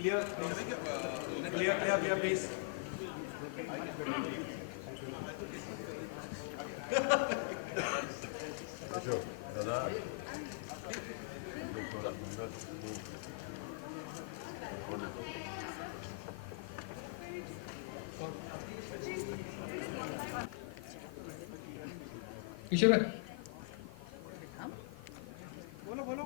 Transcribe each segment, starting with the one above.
Clear, please. ईश्वर बोलो.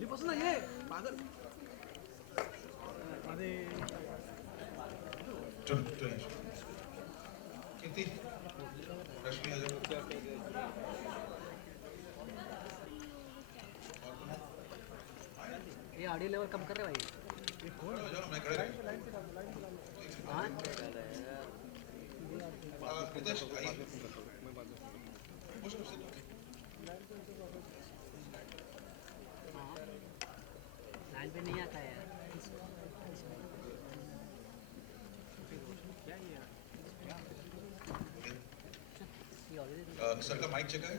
ये बस ना ये पागल. चल कितनी रश्मि आ जाओ. ये ऑडियो लेवल कम कर रहे भाई. मैं खड़े रहे. रितेश आइए. लाइन पे नहीं आता है यार. सर का माइक चेक है.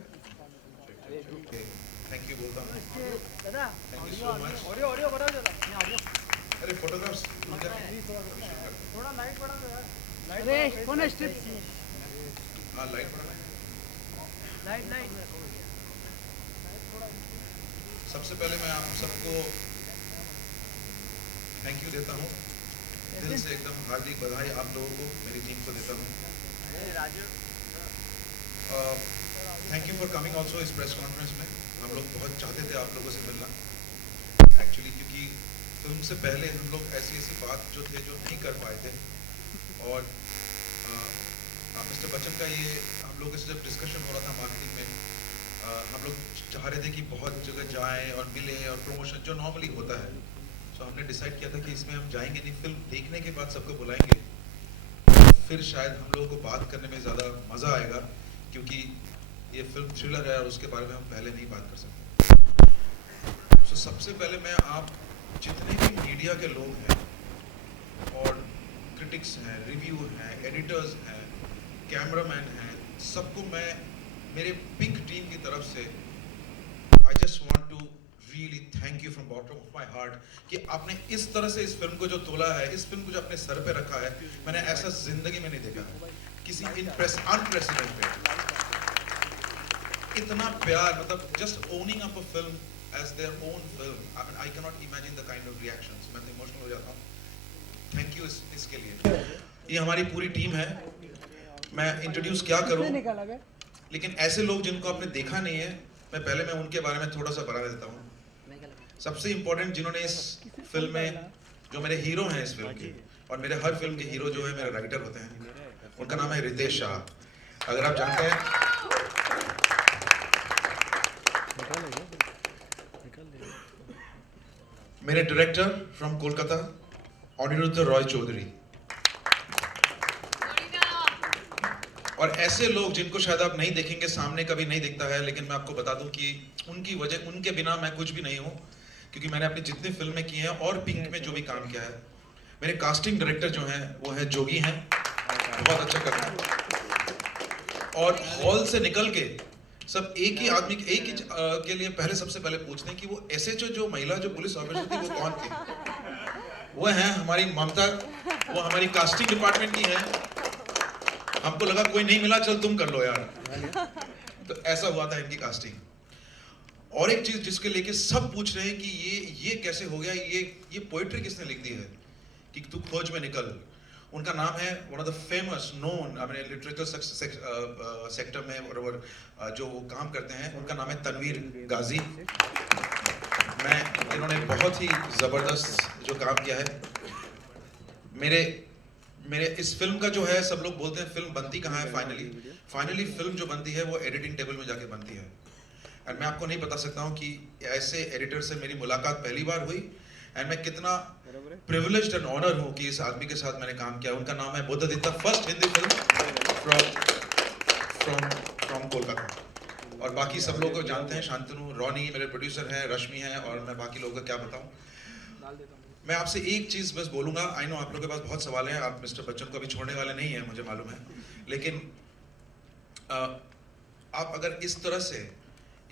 थैंक यू बोलता हूँ. दादा thank you so much. Audio बढ़ा दो. अरे फोटोग्राफ्स थोड़ा लाइट बढ़ा दो यार. अरे कौन है स्ट्रिप. हाँ लाइट बढ़ा. लाइट सबसे पहले मैं आप सबको थैंक यू देता हूँ. दिल से एकदम हार्दिक बधाई आप लोगों को, मेरी टीम को देता हूँ. Thank you for coming also इस प्रेस कॉन्फ्रेंस में. हम लोग बहुत चाहते थे आप लोगों से मिलना एक्चुअली, क्योंकि फिल्म से पहले हम लोग ऐसी बात जो थे जो नहीं कर पाए थे. और मिस्टर बच्चन का ये हम लोग से जब डिस्कशन हो रहा था मार्केटिंग में, हम लोग चाह रहे थे कि बहुत जगह जाएं और मिलें और प्रमोशन जो नॉर्मली होता है. तो हमने डिसाइड किया था कि इसमें हम जाएंगे नहीं, फिल्म देखने के बाद सबको बुलाएंगे, फिर शायद हम लोगों को बात करने में ज़्यादा मज़ा आएगा, क्योंकि ये फिल्म थ्रिलर है और उसके बारे में हम पहले नहीं बात कर सकते. तो सबसे पहले मैं आप जितने भी मीडिया के लोग हैं और क्रिटिक्स हैं, रिव्यूअर हैं, एडिटर्स हैं, कैमरामैन हैं, सबको मैं मेरे पिंक टीम की तरफ से I just want to really thank you from bottom of my heart कि आपने इस तरह से इस फिल्म को जो तोला है, इस फिल्म को जो अपने सर पे रखा है, मैंने ऐसा जिंदगी में नहीं देखा है किसी अनप्रेसिडेंटेड. इतना प्यार, मतलब just owning up a film as their own film. I can not imagine the kind of reactions. मैं तो इमोशनल हो जाता हूँ. थैंक यू इसके लिए. ये हमारी पूरी टीम है. मैं इंट्रोड्यूस क्या करूँ, लेकिन ऐसे लोग जिनको आपने देखा नहीं है, मैं उनके बारे में थोड़ा सा बता देता हूँ. सबसे इम्पोर्टेंट जिन्होंने इस फिल्म में, जो मेरे हीरो हैं इस फिल्म के, और मेरे हर फिल्म के हीरो जो है मेरे राइटर होते हैं, उनका नाम है रितेश शाह. अगर आप जानते हैं, मेरे डायरेक्टर फ्रॉम कोलकाता अनिरुद्ध रॉय चौधरी. और ऐसे लोग जिनको शायद आप नहीं देखेंगे, सामने कभी नहीं दिखता है, लेकिन मैं आपको बता दूं कि उनकी वजह, उनके बिना मैं कुछ भी नहीं हूं, क्योंकि मैंने अपनी जितनी फिल्में की हैं और पिंक में जो भी काम किया है, मेरे कास्टिंग डायरेक्टर जो हैं वो है जोगी हैं, बहुत अच्छा कर रहे हैं. और हॉल से निकल के सब एक ही आदमी एक ही के लिए पहले सबसे पहले पूछते हैं कि वो ऐसे जो महिला जो पुलिस ऑफिसर थी वो कौन थी. वो हैं हमारी ममता, वो हमारी कास्टिंग डिपार्टमेंट की है. हमको लगा कोई नहीं मिला, चल तुम कर लो यार. तो ऐसा हुआ था इनकी कास्टिंग. और एक चीज जिसके लेके सब पूछ रहे हैं कि ये कैसे हो गया, ये पोएट्री किसने लिख दी है कि तू खोज में निकल. उनका नाम है one of the famous known अपने लिटरेचर सेक्टर में और जो वो काम करते हैं, उनका नाम है तनवीर गाजी. इन्होंने बहुत ही जबरदस्त जो काम किया है. मेरे इस फिल्म का जो है, सब लोग बोलते हैं फिल्म बनती कहाँ है. फाइनली फिल्म जो बनती है वो एडिटिंग टेबल में जाके बनती है. एंड मैं आपको नहीं बता सकता हूँ कि ऐसे एडिटर से मेरी मुलाकात पहली बार हुई, एंड मैं कितना प्रिविलेज्ड एंड ऑनर हूँ कि इस आदमी के साथ मैंने काम किया. उनका नाम है Buddhaditya, first Hindi film from Kolkata. और बाकी सब लोग को जानते हैं, शांतनु, रॉनी मेरे प्रोड्यूसर हैं, रश्मि हैं, और मैं बाकी लोगों का क्या बताऊँ. मैं आपसे एक चीज़ बस बोलूँगा, आई नो आप लोगों के पास बहुत सवाल हैं, आप मिस्टर बच्चन को अभी छोड़ने वाले नहीं हैं, मुझे मालूम है, लेकिन आप अगर इस तरह से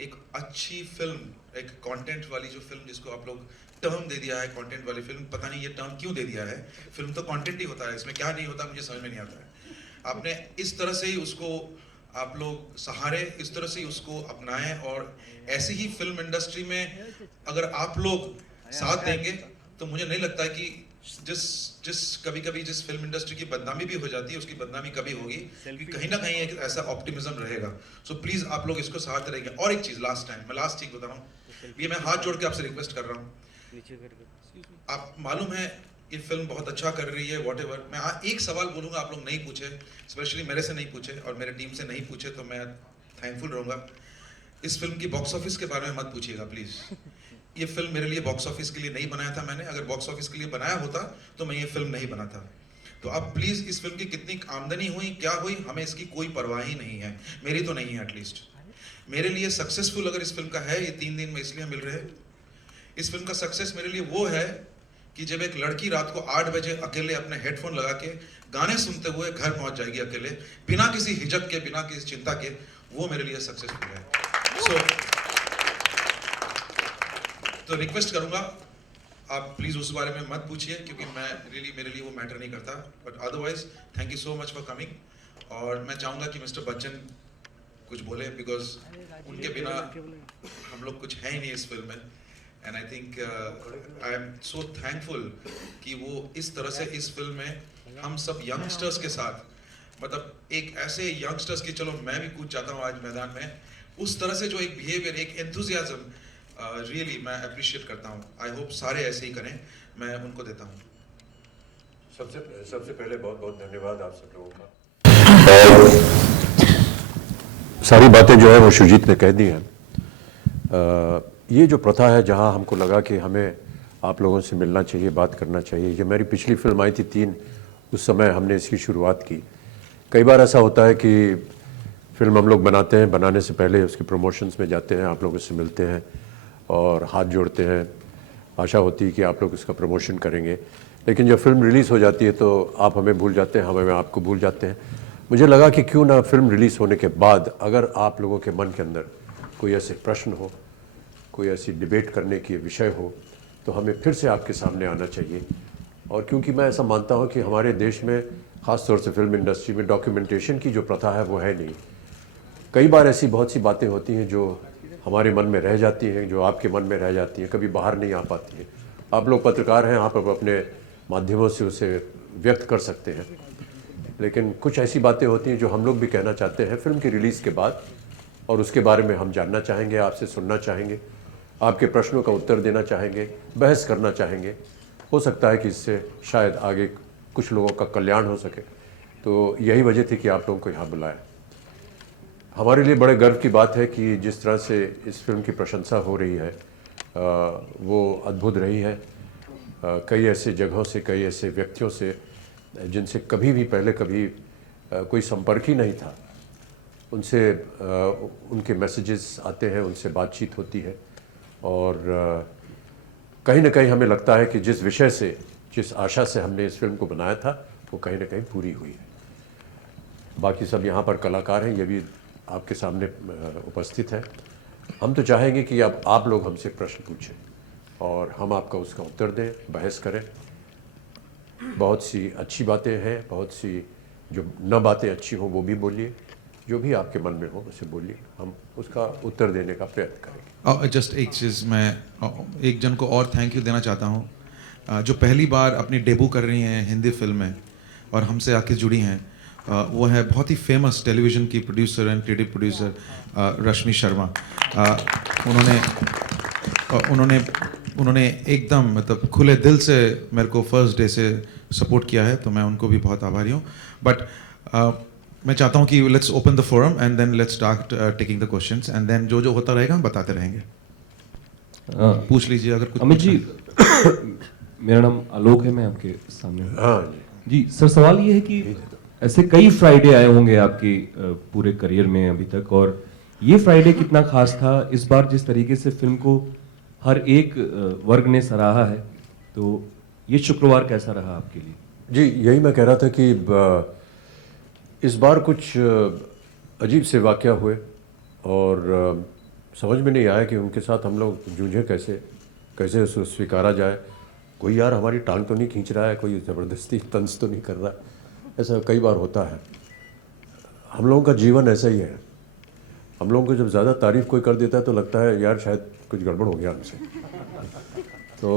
एक अच्छी फिल्म, एक कंटेंट वाली जो फिल्म जिसको आप लोग टर्म दे दिया है कंटेंट वाली फिल्म, पता नहीं ये टर्म क्यों दे दिया है, फिल्म तो कंटेंट ही होता है, इसमें क्या नहीं होता मुझे समझ में नहीं आता है। आपने इस तरह से ही उसको आप लोग सहारे, इस तरह से ही उसको अपनाएं, और ऐसी ही फिल्म इंडस्ट्री में अगर आप लोग साथ देंगे तो मुझे नहीं लगता है कि जिस कभी कभी जिस फिल्म इंडस्ट्री की बदनामी भी हो जाती है उसकी बदनामी कभी होगी, क्योंकि कहीं ना कहीं एक ऐसा ऑप्टिमिज्म रहेगा। सो प्लीज आप लोग इसको साथ रहेंगे। और एक चीज लास्ट टाइम, मैं लास्ट चीज बता रहा हूँ, ये मैं हाथ जोड़ के आपसे रिक्वेस्ट कर रहा हूँ, आप मालूम है ये फिल्म बहुत अच्छा कर रही है वॉट एवर, मैं एक सवाल बोलूंगा, आप लोग नहीं पूछे, स्पेशली मेरे से नहीं पूछे और मेरे टीम से नहीं पूछे तो मैं थैंकफुल रहूंगा। इस फिल्म की बॉक्स ऑफिस के बारे में मत पूछिएगा प्लीज। ये फिल्म मेरे लिए बॉक्स ऑफिस के लिए नहीं बनाया था मैंने, अगर बॉक्स ऑफिस के लिए बनाया होता तो मैं ये फिल्म नहीं बनाता। तो आप प्लीज इस फिल्म की कितनी आमदनी हुई क्या हुई हमें इसकी कोई परवाह ही नहीं है, मेरी तो नहीं है एटलीस्ट। मेरे लिए सक्सेसफुल अगर इस फिल्म का है, ये 3 दिन में इसलिए मिल रहे हैं, इस फिल्म का सक्सेस मेरे लिए वो है कि जब एक लड़की रात को 8 बजे अकेले अपने हेडफोन लगा के गाने सुनते हुए घर पहुंच जाएगी अकेले, बिना किसी हिचक के, बिना किसी चिंता के, वो मेरे लिए सक्सेसफुल है। तो रिक्वेस्ट करूंगा आप प्लीज उस बारे में मत पूछिए, क्योंकि मैं मेरे लिए वो मैटर नहीं करता। But otherwise thank you so much for coming. और मैं चाहूंगा कि मिस्टर बच्चन कुछ बोले, बिकॉज उनके बिना हम लोग कुछ है ही नहीं इस फिल्म में। And I think I am so thankful कि वो इस तरह से इस फिल्म में हम सब यंगस्टर्स के साथ, मतलब एक ऐसे यंगस्टर्स की, चलो मैं भी कूद जाता हूँ आज मैदान में, उस तरह से जो एक बिहेवियर, एक एंथुजियाज्म, रियली मैं अप्रिशिएट करता हूँ। आई होप सारे ऐसे ही करें, मैं उनको देता हूँ। सबसे पहले बहुत बहुत धन्यवाद आप सब लोगों का। और सारी बातें जो है वो शुजीत ने कह दी हैं। ये जो प्रथा है, जहाँ हमको लगा कि हमें आप लोगों से मिलना चाहिए, बात करना चाहिए, ये मेरी पिछली फिल्म आई थी 3, उस समय हमने इसकी शुरुआत की। कई बार ऐसा होता है कि फिल्म हम लोग बनाते हैं, बनाने से पहले उसके प्रमोशंस में जाते हैं, आप लोगों से मिलते हैं और हाथ जोड़ते हैं, आशा होती है कि आप लोग इसका प्रमोशन करेंगे, लेकिन जब फिल्म रिलीज़ हो जाती है तो आप हमें भूल जाते हैं, हमें आपको भूल जाते हैं। मुझे लगा कि क्यों ना फिल्म रिलीज़ होने के बाद अगर आप लोगों के मन के अंदर कोई ऐसे प्रश्न हो, कोई ऐसी डिबेट करने की विषय हो, तो हमें फिर से आपके सामने आना चाहिए। और क्योंकि मैं ऐसा मानता हूँ कि हमारे देश में, ख़ास तौर से फिल्म इंडस्ट्री में, डॉक्यूमेंटेशन की जो प्रथा है वो है नहीं। कई बार ऐसी बहुत सी बातें होती हैं जो हमारे मन में रह जाती हैं, जो आपके मन में रह जाती हैं, कभी बाहर नहीं आ पाती हैं। आप लोग पत्रकार हैं, आप अपने माध्यमों से उसे व्यक्त कर सकते हैं, लेकिन कुछ ऐसी बातें होती हैं जो हम लोग भी कहना चाहते हैं फिल्म की रिलीज़ के बाद, और उसके बारे में हम जानना चाहेंगे, आपसे सुनना चाहेंगे, आपके प्रश्नों का उत्तर देना चाहेंगे, बहस करना चाहेंगे। हो सकता है कि इससे शायद आगे कुछ लोगों का कल्याण हो सके। तो यही वजह थी कि आप लोगों को यहाँ बुलाया। हमारे लिए बड़े गर्व की बात है कि जिस तरह से इस फिल्म की प्रशंसा हो रही है वो अद्भुत रही है। कई ऐसे जगहों से, कई ऐसे व्यक्तियों से जिनसे कभी भी पहले कभी कोई संपर्क ही नहीं था, उनसे उनके मैसेजेस आते हैं, उनसे बातचीत होती है, और कहीं ना कहीं हमें लगता है कि जिस विषय से, जिस आशा से हमने इस फिल्म को बनाया था वो कहीं ना कहीं पूरी हुई है। बाकी सब यहाँ पर कलाकार हैं, ये भी आपके सामने उपस्थित है। हम तो चाहेंगे कि अब आप लोग हमसे प्रश्न पूछें और हम आपका उसका उत्तर दें, बहस करें। बहुत सी अच्छी बातें हैं, बहुत सी जो न बातें अच्छी हों वो भी बोलिए, जो भी आपके मन में हो उसे बोलिए, हम उसका उत्तर देने का प्रयत्न करेंगे। जस्ट एक चीज़, मैं एक जन को और थैंक यू देना चाहता हूँ, जो पहली बार अपनी डेब्यू कर रही हैं हिंदी फिल्म में और हमसे आके जुड़ी हैं। वो है बहुत ही फेमस टेलीविज़न की प्रोड्यूसर एंड क्रिएटिव प्रोड्यूसर रश्मि शर्मा। उन्होंने एकदम मतलब खुले दिल से मेरे को फर्स्ट डे से सपोर्ट किया है, तो मैं उनको भी बहुत आभारी हूँ। बट मैं चाहता हूँ कि let's open the forum and then let's start taking the questions, and then जो जो होता रहेगा हम बताते रहेंगे। पूछ लीजिए अगर कुछ। अमित जी, मेरा नाम आलोक है, मैं आपके सामने हूँ। हाँ जी सर, सवाल ये है कि ऐसे कई फ्राइडे आए होंगे आपके पूरे करियर में अभी तक, और ये फ्राइडे कितना खास था? इस बार जिस तरीके से फिल्म को हर एक वर्ग ने सराहा है, तो ये शुक्रवार कैसा रहा आपके लिए? जी, यही मैं कह रहा था कि इस बार कुछ अजीब से वाक़या हुए और समझ में नहीं आया कि उनके साथ हम लोग जूझें कैसे, कैसे उसको स्वीकारा जाए। कोई यार हमारी टांग तो नहीं खींच रहा है, कोई ज़बरदस्ती तंज तो नहीं कर रहा है। ऐसा कई बार होता है। हम लोगों का जीवन ऐसा ही है। हम लोगों को जब ज़्यादा तारीफ़ कोई कर देता है तो लगता है यार शायद कुछ गड़बड़ हो गया हमसे। तो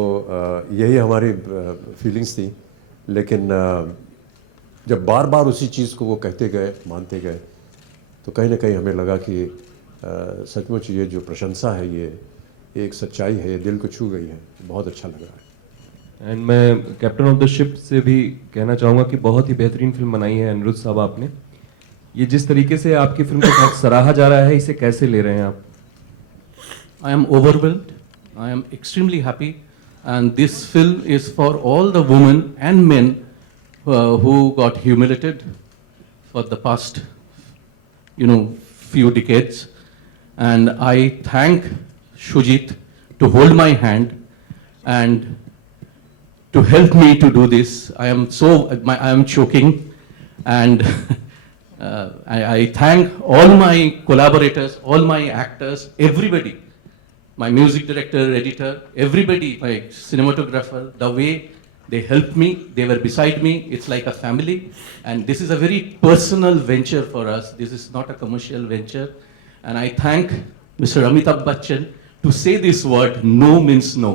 यही हमारी फीलिंग्स थी। लेकिन जब बार बार उसी चीज़ को वो कहते गए, मानते गए, तो कहीं ना कहीं हमें लगा कि सचमुच ये जो प्रशंसा है ये एक सच्चाई है, ये दिल को छू गई है। बहुत अच्छा लग रहा है। एंड मैं कैप्टन ऑफ द शिप से भी कहना चाहूँगा कि बहुत ही बेहतरीन फिल्म बनाई है अनिरुद्ध साहब आपने। ये जिस तरीके से आपकी फिल्म को बहुत सराहा जा रहा है, इसे कैसे ले रहे हैं आप? I am overwhelmed. I am extremely happy. And this film is for all the women and men who got humiliated for the past, few decades. And I thank Shujit to hold my hand and to help me to do this. I am choking, and I thank all my collaborators, all my actors, everybody. My music director, editor, everybody, my cinematographer, the way they helped me, they were beside me, it's like a family. And this is a very personal venture for us. This is not a commercial venture. And I thank Mr. Amitabh Bachchan to say this word, no means no.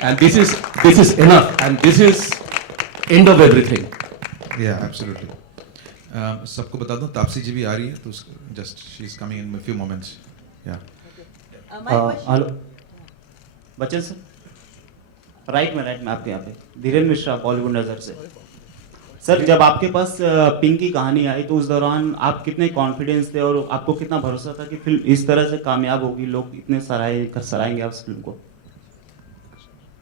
And this is enough, and this is end of everything. Yeah, absolutely. सबको बता दूं तापसी जी भी आ रही है, तो just she is coming in a few moments. Yeah. Hello Bachchan sir, right में आपके यहाँ पे धीरेन्द्र मिश्रा बॉलीवुड नज़र से। सर, जब आपके पास पिंक की कहानी आई तो उस दौरान आप कितने कॉन्फिडेंस थे और आपको कितना भरोसा था कि फिल्म इस तरह से कामयाब होगी, लोग इतने सराहेंगे आप इस फिल्म को?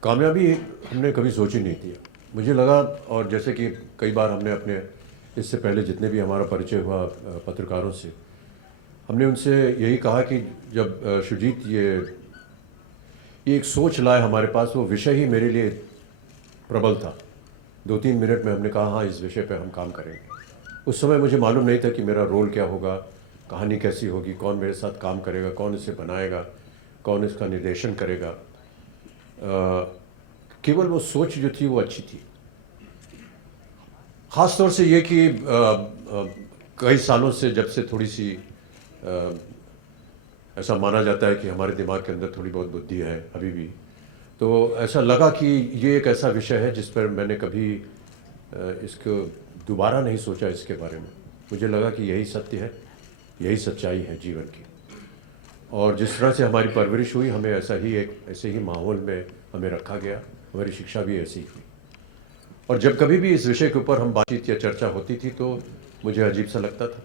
कामयाबी हमने कभी सोची नहीं थी। मुझे लगा, और जैसे कि कई बार हमने अपने इससे पहले जितने भी हमारा परिचय हुआ पत्रकारों से, हमने उनसे यही कहा कि जब शुजीत ये एक सोच लाए हमारे पास, वो विषय ही मेरे लिए प्रबल था। 2-3 मिनट में हमने कहा हाँ, इस विषय पे हम काम करेंगे। उस समय मुझे मालूम नहीं था कि मेरा रोल क्या होगा, कहानी कैसी होगी, कौन मेरे साथ काम करेगा, कौन इसे बनाएगा, कौन इसका निर्देशन करेगा। केवल वो सोच जो थी वो अच्छी थी। ख़ास तौर से ये कि कई सालों से, जब से थोड़ी सी ऐसा माना जाता है कि हमारे दिमाग के अंदर थोड़ी बहुत बुद्धि है अभी भी, तो ऐसा लगा कि ये एक ऐसा विषय है जिस पर मैंने कभी इसको दोबारा नहीं सोचा इसके बारे में। मुझे लगा कि यही सत्य है, यही सच्चाई है जीवन की। और जिस तरह से हमारी परवरिश हुई, हमें ऐसे ही माहौल में हमें रखा गया, हमारी शिक्षा भी ऐसी ही हुई। और जब कभी भी इस विषय के ऊपर हम बातचीत या चर्चा होती थी तो मुझे अजीब सा लगता था।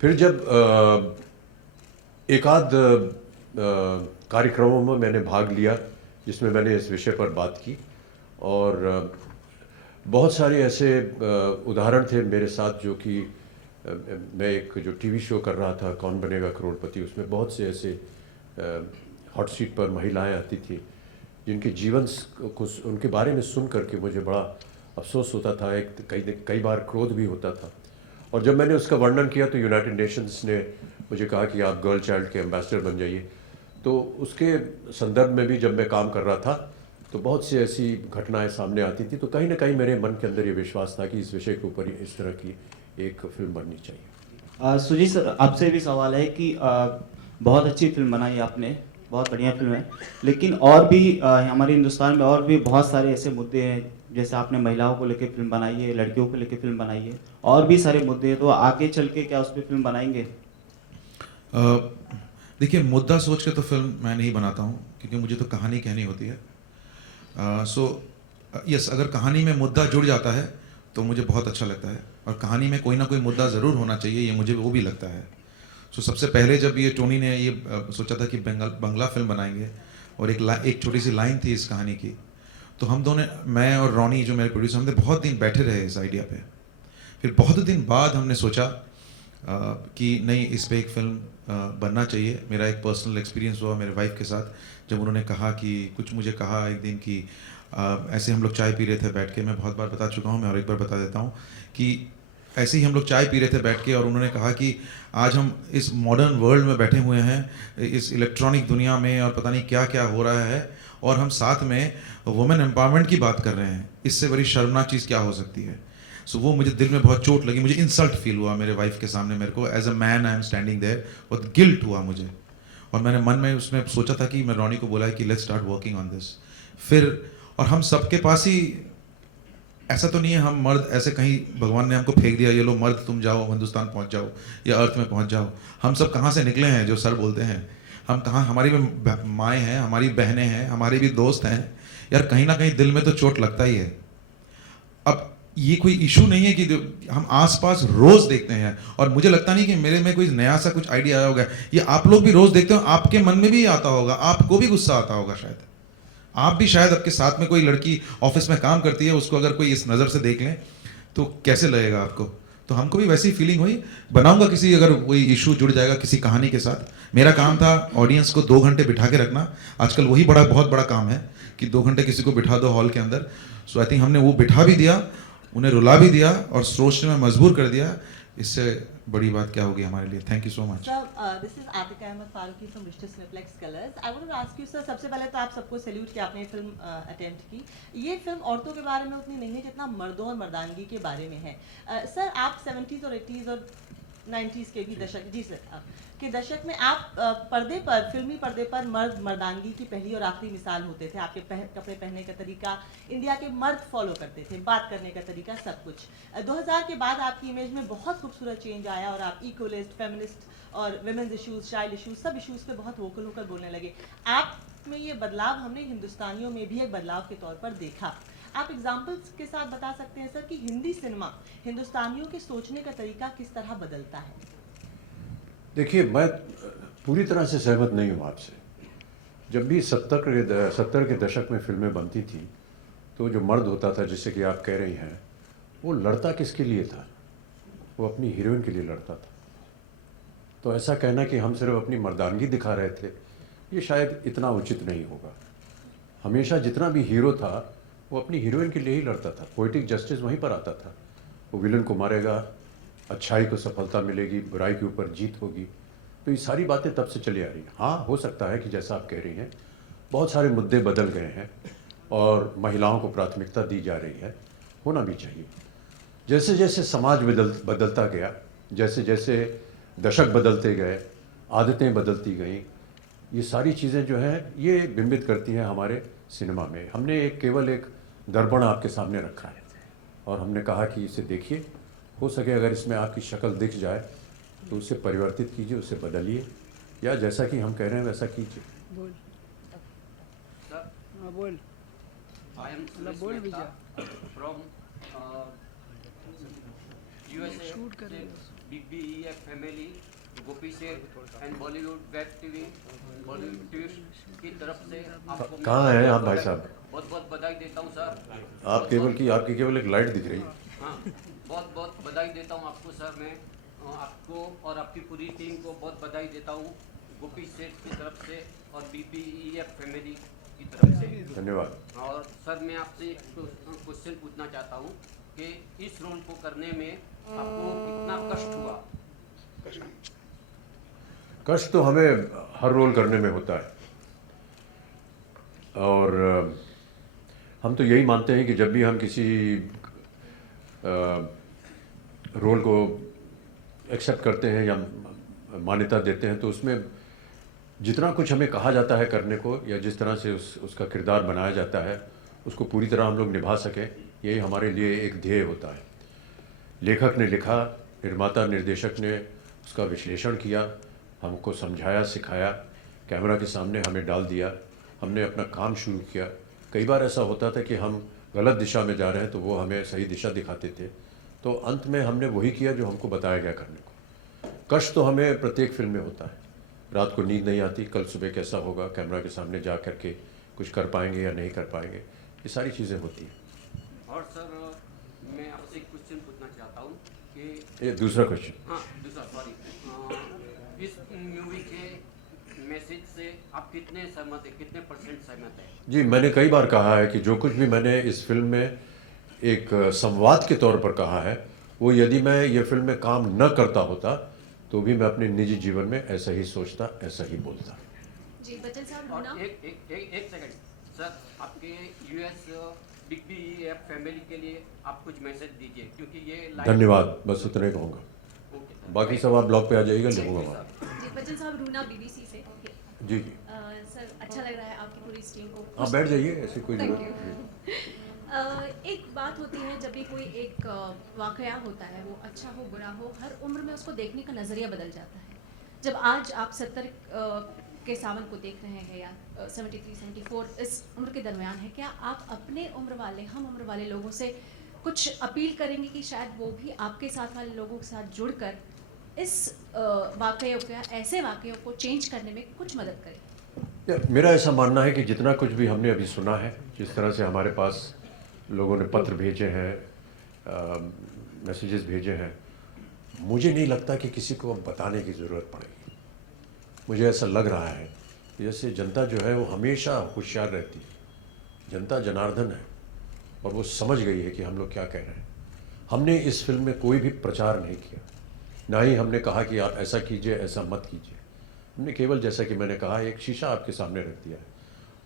फिर जब एक आध कार्यक्रमों में मैंने भाग लिया जिसमें मैंने इस विषय पर बात की, और बहुत सारे ऐसे उदाहरण थे मेरे साथ, जो कि मैं एक जो टीवी शो कर रहा था, कौन बनेगा करोड़पति, उसमें बहुत से ऐसे हॉट सीट पर महिलाएं आती थी जिनके जीवन को, उनके बारे में सुन करके मुझे बड़ा अफसोस होता था, कई बार क्रोध भी होता था। और जब मैंने उसका वर्णन किया तो यूनाइटेड नेशंस ने मुझे कहा कि आप गर्ल चाइल्ड के एम्बेसडर बन जाइए। तो उसके संदर्भ में भी जब मैं काम कर रहा था तो बहुत सी ऐसी घटनाएं सामने आती थी। तो कहीं ना कहीं मेरे मन के अंदर ये विश्वास था कि इस विषय के ऊपर इस तरह की एक फिल्म बननी चाहिए। सुजीत सर, आपसे भी सवाल है कि बहुत अच्छी फिल्म बनाई आपने, बहुत बढ़िया फिल्म है, लेकिन और भी हमारे हिंदुस्तान में और भी बहुत सारे ऐसे मुद्दे हैं, जैसे आपने महिलाओं को लेकर फिल्म बनाई है, लड़कियों को लेकर फिल्म बनाई है, और भी सारे मुद्दे हैं, तो आगे चल के क्या उस पर फिल्म बनाएंगे? देखिए, मुद्दा सोच के तो फिल्म मैं नहीं बनाता हूँ, क्योंकि मुझे तो कहानी कहनी होती है। यस, अगर कहानी में मुद्दा जुड़ जाता है तो मुझे बहुत अच्छा लगता है, और कहानी में कोई ना कोई मुद्दा ज़रूर होना चाहिए, ये मुझे वो भी लगता है। सबसे पहले जब ये टोनी ने ये सोचा था कि बंगला फिल्म बनाएंगे, और एक छोटी सी लाइन थी इस कहानी की, तो हम दोनों, मैं और रॉनी जो मेरे प्रोड्यूसर, हमने बहुत दिन बैठे रहे इस आइडिया पे। फिर बहुत दिन बाद हमने सोचा कि नहीं, इस पे एक फिल्म बनना चाहिए। मेरा एक पर्सनल एक्सपीरियंस हुआ मेरे वाइफ के साथ, जब उन्होंने कहा कि मुझे कहा एक दिन कि ऐसे हम लोग चाय पी रहे थे बैठ के, मैं बहुत बार बता चुका हूँ, मैं और एक बार बता देता हूँ कि ऐसे ही हम लोग चाय पी रहे थे बैठ के और उन्होंने कहा कि आज हम इस मॉडर्न वर्ल्ड में बैठे हुए हैं, इस इलेक्ट्रॉनिक दुनिया में, और पता नहीं क्या क्या हो रहा है, और हम साथ में वुमेन एम्पावरमेंट की बात कर रहे हैं। इससे बड़ी शर्मनाक चीज़ क्या हो सकती है? सो वो मुझे दिल में बहुत चोट लगी, मुझे इंसल्ट फील हुआ मेरे वाइफ के सामने। मेरे को as a man I am standing there, बहुत गिल्ट हुआ मुझे, और मैंने मन में उसमें सोचा था कि मैं रॉनी को बोला कि let's start working on this. फिर और हम सबके पास ही ऐसा तो नहीं है हम मर्द ऐसे कहीं भगवान ने हमको फेंक दिया, ये लो मर्द तुम जाओ हिंदुस्तान पहुंच जाओ या अर्थ में पहुंच जाओ। हम सब कहाँ से निकले हैं जो सर बोलते हैं? हम कहाँ, हमारी भी माएँ हैं, हमारी बहनें हैं, हमारे भी दोस्त हैं यार, कहीं ना कहीं दिल में तो चोट लगता ही है। अब ये कोई इशू नहीं है कि हम आसपास रोज देखते हैं, और मुझे लगता नहीं कि मेरे में कोई नया सा कुछ आइडिया आया होगा, ये आप लोग भी रोज देखते हो, आपके मन में भी आता होगा, आपको भी गुस्सा आता होगा शायद, आप भी शायद आपके साथ में कोई लड़की ऑफिस में काम करती है, उसको अगर कोई इस नज़र से देख लें तो कैसे लगेगा आपको? तो हमको भी वैसी फीलिंग हुई। बनाऊंगा किसी, अगर कोई इशू जुड़ जाएगा किसी कहानी के साथ। मेरा काम था ऑडियंस को 2 घंटे बिठा के रखना, आजकल वही बहुत बड़ा काम है कि 2 घंटे किसी को बिठा दो हॉल के अंदर। सो आई थिंक हमने वो बिठा भी दिया, उन्हें रुला भी दिया और सोचने में मजबूर कर दिया। इससे बड़ी बात क्या होगी हमारे लिए? Thank you so much. Sir, this is Atika Ahmed Faruqi from Richter Cineplex Colors. I want to ask you, sir, सबसे पहले तो आप सबको सैल्यूट कि आपने ये फिल्म अटेम्प्ट की। ये फिल्म औरतों के बारे में उतनी नहीं है जितना मर्दों और मर्दानगी के बारे में है। सर, आप 70s और 80s और 90s के भी दशक, जी सर, के दशक में आप पर्दे पर, फिल्मी पर्दे पर मर्द मर्दानगी की पहली और आखिरी मिसाल होते थे। आपके कपड़े पहनने का तरीका इंडिया के मर्द फॉलो करते थे, बात करने का तरीका, सब कुछ। 2000 के बाद आपकी इमेज में बहुत खूबसूरत चेंज आया और आप इक्वलिस्ट, फेमिनिस्ट और वुमेन्स इश्यूज, चाइल्ड इश्यूज, सब इश्यूज पे बहुत वोकल होकर बोलने लगे। आप में ये बदलाव हमने हिंदुस्तानियों में भी एक बदलाव के तौर पर देखा। आप एग्जाम्पल्स के साथ बता सकते हैं सर कि हिंदी सिनेमा हिंदुस्तानियों के सोचने का तरीका किस तरह बदलता है? देखिए, मैं पूरी तरह से सहमत नहीं हूँ आपसे। जब भी 70 के दशक में फिल्में बनती थी तो जो मर्द होता था, जिससे कि आप कह रही हैं, वो लड़ता किसके लिए था? वो अपनी हीरोइन के लिए लड़ता था। तो ऐसा कहना कि हम सिर्फ अपनी मर्दानगी दिखा रहे थे, ये शायद इतना उचित नहीं होगा। हमेशा जितना भी हीरो था वो अपनी हीरोइन के लिए ही लड़ता था। पोइटिक जस्टिस वहीं पर आता था। वो विलन को मारेगा, अच्छाई को सफलता मिलेगी, बुराई के ऊपर जीत होगी। तो ये सारी बातें तब से चली आ रही हैं। हाँ, हो सकता है कि जैसा आप कह रही हैं, बहुत सारे मुद्दे बदल गए हैं और महिलाओं को प्राथमिकता दी जा रही है, होना भी चाहिए। जैसे जैसे समाज बदलता गया, जैसे जैसे दशक बदलते गए, आदतें बदलती गईं, ये सारी चीज़ें जो हैं ये बिंबित करती हैं हमारे सिनेमा में। हमने केवल एक दर्पण आपके सामने रखा है और हमने कहा कि इसे देखिए, हो सके अगर इसमें आपकी शक्ल दिख जाए तो उसे परिवर्तित कीजिए, उसे बदलिए, या जैसा कि हम कह रहे हैं वैसा कीजिए। बोल I am मतलब बोल भी जा। from USA से BBEF family, Gopi Sheikh and Bollywood web TV, Bollywood twist की तरफ से आपको कहाँ हैं आप भाई साहब? बहुत बहुत बधाई देता हूँ सर। आपकी केवल एक लाइट दिख रही है। हाँ, बहुत बहुत बधाई देता हूँ आपको सर। मैं आपको और आपकी पूरी टीम को बहुत बधाई देता हूँ गोपी सेठ की तरफ से और BBEF फैमिली की तरफ से। धन्यवाद। और सर, मैं आपसे एक क्वेश्चन पूछना चाहता हूँ कि इस रोल को करने में आपको कितना कष्ट हुआ? कष्ट तो हमें हर रोल करने में होता है, और हम तो यही मानते हैं कि जब भी हम किसी रोल को एक्सेप्ट करते हैं या मान्यता देते हैं, तो उसमें जितना कुछ हमें कहा जाता है करने को, या जिस तरह से उसका किरदार बनाया जाता है, उसको पूरी तरह हम लोग निभा सकें, यही हमारे लिए एक ध्येय होता है। लेखक ने लिखा, निर्माता निर्देशक ने उसका विश्लेषण किया, हमको समझाया, सिखाया, कैमरा के सामने हमें डाल दिया, हमने अपना काम शुरू किया। कई बार ऐसा होता था कि हम गलत दिशा में जा रहे हैं तो वो हमें सही दिशा दिखाते थे, तो अंत में हमने वही किया जो हमको बताया गया करने को। कष्ट तो हमें प्रत्येक फिल्म में होता है। रात को नींद नहीं आती, कल सुबह कैसा होगा, कैमरा के सामने जा कर के कुछ कर पाएंगे या नहीं कर पाएंगे, ये सारी चीज़ें होती हैं। और सर, मैं आपसे एक क्वेश्चन पूछना चाहता हूँ कि ये दूसरा क्वेश्चन। हाँ, दूसरा, सॉरी। इस मूवी के मैसेज से आप कितने सहमत है, कितने परसेंट सहमत है? जी, मैंने कई बार कहा है कि जो कुछ भी मैंने इस फिल्म में एक संवाद के तौर पर कहा है, वो यदि मैं ये फिल्म में काम न करता होता तो भी मैं अपने निजी जीवन में ऐसा ही सोचता, ऐसा ही बोलता। जी बच्चन साहब और रूना एक सेकंड सर, आपके यूएस बिग बी फैमिली के लिए आप कुछ मैसेज दीजिए, क्योंकि ये धन्यवाद, बस इतना ही कहूँगा। Okay sir. बाकी सब आप ब्लॉग पे आ जाइएगा, लिखूंगा वहाँ। जी बच्चन साहब रूना बीबीसी से जी जी, सर अच्छा लग रहा है आपकी पूरी इस टीम को आप बैठ जाइए, ऐसी कोई Thank जरूरत you. नहीं। एक बात होती है जब भी कोई एक वाकया होता है, वो अच्छा हो बुरा हो, हर उम्र में उसको देखने का नज़रिया बदल जाता है। जब आज आप 70 के सावन को देख रहे हैं या 73, 74 इस उम्र के दरमियान है, क्या आप अपने उम्र वाले, हम उम्र वाले लोगों से कुछ अपील करेंगे कि शायद वो भी आपके साथ वाले लोगों के साथ जुड़कर इस वाकयों को, ऐसे वाकयों को चेंज करने में कुछ मदद करें? मेरा ऐसा मानना है कि जितना कुछ भी हमने अभी सुना है, जिस तरह से हमारे पास लोगों ने पत्र भेजे हैं, मैसेजेस भेजे हैं, मुझे नहीं लगता कि किसी को अब बताने की ज़रूरत पड़ेगी। मुझे ऐसा लग रहा है कि जैसे जनता जो है वो हमेशा होशियार रहती है। जनता जनार्दन है और वो समझ गई है कि हम लोग क्या कह रहे हैं। हमने इस फिल्म में कोई भी प्रचार नहीं किया, ना ही हमने कहा कि आप ऐसा कीजिए, ऐसा मत कीजिए। हमने केवल, जैसा कि मैंने कहा, एक शीशा आपके सामने रख दिया है।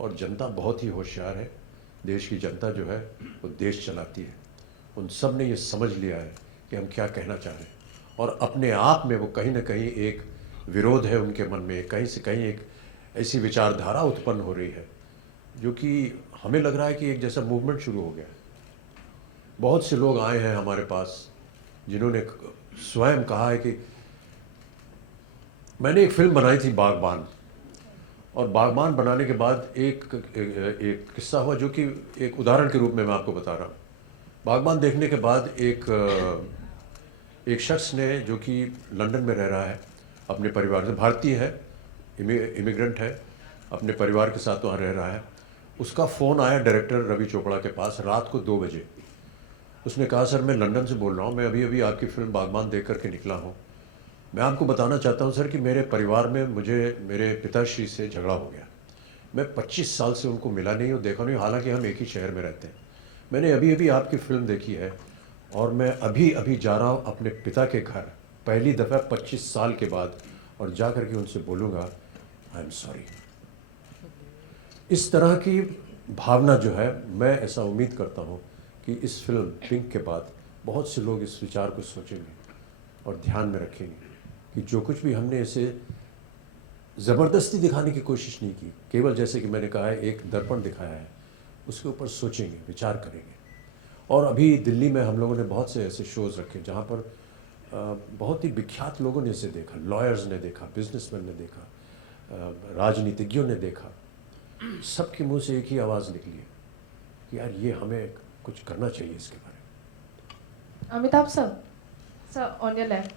और जनता बहुत ही होशियार है। देश की जनता जो है वो देश चलाती है। उन सब ने ये समझ लिया है कि हम क्या कहना चाह रहे हैं, और अपने आप में वो कहीं ना कहीं एक विरोध है उनके मन में, कहीं से कहीं एक ऐसी विचारधारा उत्पन्न हो रही है जो कि हमें लग रहा है कि एक जैसा मूवमेंट शुरू हो गया है। बहुत से लोग आए हैं हमारे पास जिन्होंने स्वयं कहा है कि मैंने एक फिल्म बनाई थी बागबान, और बागबान बनाने के बाद एक किस्सा हुआ जो कि एक उदाहरण के रूप में मैं आपको बता रहा हूँ। बागबान देखने के बाद एक शख्स ने, जो कि लंदन में रह रहा है अपने परिवार से, भारतीय है, इमिग्रेंट है, अपने परिवार के साथ वहाँ रह रहा है, उसका फ़ोन आया डायरेक्टर रवि चोपड़ा के पास रात को 2 बजे। उसने कहा, सर मैं लंदन से बोल रहा हूँ, मैं अभी अभी आपकी फ़िल्म बागबान देख करके निकला हूँ। मैं आपको बताना चाहता हूँ सर कि मेरे परिवार में मुझे मेरे पिताश्री से झगड़ा हो गया। मैं 25 साल से उनको मिला नहीं और देखा नहीं, हालांकि हम एक ही शहर में रहते हैं। मैंने अभी अभी आपकी फ़िल्म देखी है और मैं अभी अभी जा रहा हूँ अपने पिता के घर, पहली दफ़ा 25 साल के बाद, और जा कर के उनसे बोलूँगा आई एम सॉरी। इस तरह की भावना जो है, मैं ऐसा उम्मीद करता हूँ कि इस फिल्म पिंक के बाद बहुत से लोग इस विचार को सोचेंगे और ध्यान में रखेंगे कि जो कुछ भी हमने इसे ज़बरदस्ती दिखाने की कोशिश नहीं की, केवल जैसे कि मैंने कहा है एक दर्पण दिखाया है, उसके ऊपर सोचेंगे, विचार करेंगे। और अभी दिल्ली में हम लोगों ने बहुत से ऐसे शोज़ रखे जहाँ पर बहुत ही विख्यात लोगों ने इसे देखा, लॉयर्स ने देखा, बिजनेसमैन ने देखा, राजनीतिज्ञों ने देखा। सबके मुंह से एक ही आवाज़ निकली है कि यार ये हमें कुछ करना चाहिए इसके बारे में। Amitabh sir, sir on your left,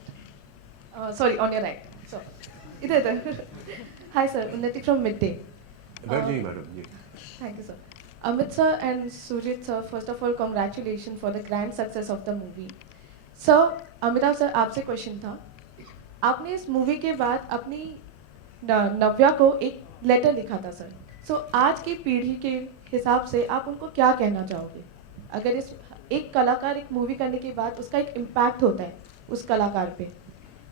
sorry on your right, sir इधर इधर। Hi sir, Unnati from mid day. बैठ जाइए madam ji. Thank you sir. Amit sir and Sujit sir, first of all, congratulations for the grand success of the movie. Sir, Amitabh sir आपसे question था, आपने इस movie के बाद अपनी नव्या को एक लेटर लिखा था सर। सो आज की पीढ़ी के हिसाब से आप उनको क्या कहना चाहोगे? अगर इस एक कलाकार एक मूवी करने के बाद उसका एक इम्पैक्ट होता है उस कलाकार पे।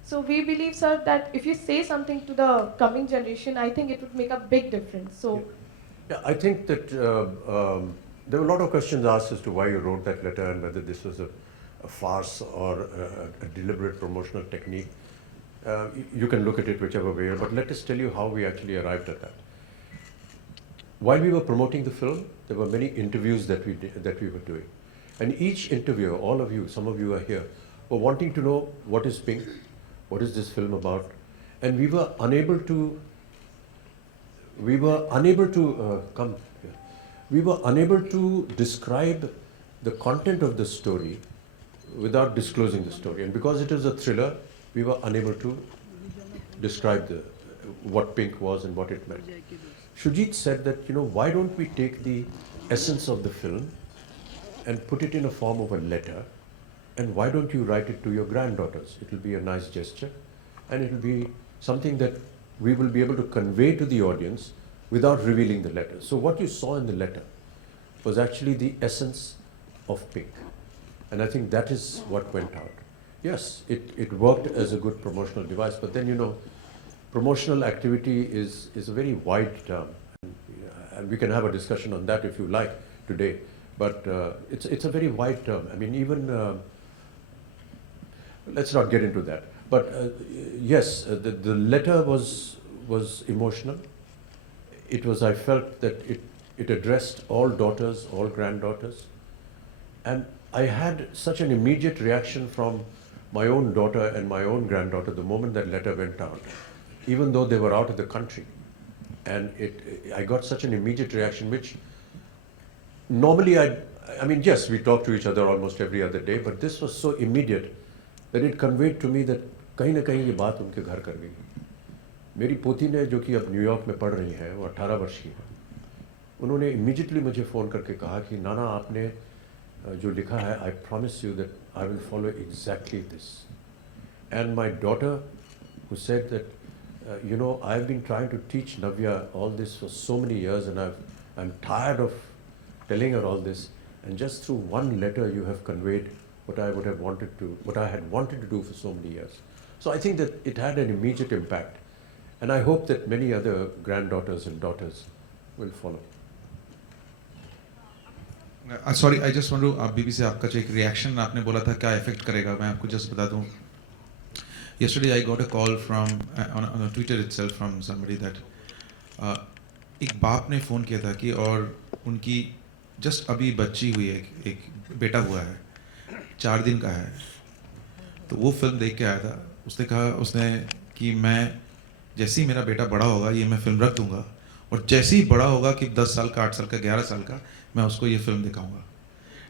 So we believe sir that if you say something to the coming generation, I think it would make a big difference. So. Yeah, I think that there were a lot of questions asked as to why you wrote that letter and whether this was a farce or a deliberate promotional technique. You can look at it whichever way, but let us tell you how we actually arrived at that. While we were promoting the film, there were many interviews that we were doing. And each interviewer, all of you, some of you are here, were wanting to know what is Pink, what is this film about, and we were unable to come here. We were unable to describe the content of the story without disclosing the story. And because it is a thriller, we were unable to describe what Pink was and what it meant. Shujit said that, why don't we take the essence of the film and put it in a form of a letter, and why don't you write it to your granddaughters? It will be a nice gesture, and it will be something that we will be able to convey to the audience without revealing the letter. So what you saw in the letter was actually the essence of Pink. And I think that is what went out. Yes, it worked as a good promotional device, but then, you know, promotional activity is a very wide term. And we can have a discussion on that if you like today. But it's a very wide term. I mean, even, let's not get into that. But yes, the letter was emotional. It was, I felt that it addressed all daughters, all granddaughters. And I had such an immediate reaction from my own daughter and my own granddaughter the moment that letter went out, even though they were out of the country. And I got such an immediate reaction, which normally I mean, yes, we talk to each other almost every other day, but this was so immediate that it conveyed to me that कहीं ना कहीं ये बात उनके घर कर गई. मेरी पोती ने, जो कि अब न्यूयॉर्क में पढ़ रही है, वो 18 वर्ष की है, उन्होंने इमीडिएटली मुझे फ़ोन करके कहा कि नाना आपने जो लिखा है, I promise you that I will follow exactly this. And my daughter, who said that, you know, I've been trying to teach Navya all this for so many years, and I'm tired of telling her all this, and just through one letter you have conveyed what I had wanted to do for so many years. So I think that it had an immediate impact, and I hope that many other granddaughters and daughters will follow. Sorry, I just want to, बीबी से आपका जो एक reaction आपने बोला था क्या effect करेगा, मैं आपको जस्ट बता दूं. Yesterday I got a call from on Twitter itself from somebody that एक बाप ने फ़ोन किया था कि और उनकी जस्ट अभी बच्ची हुई है, एक बेटा हुआ है, 4 दिन का है. तो वो फिल्म देख के आया था. उसने कहा कि मैं जैसे ही मेरा बेटा बड़ा होगा ये मैं फिल्म रख दूंगा, और जैसे ही बड़ा होगा कि 10 साल का, 8 साल का, 11 साल का, मैं उसको ये फिल्म दिखाऊंगा.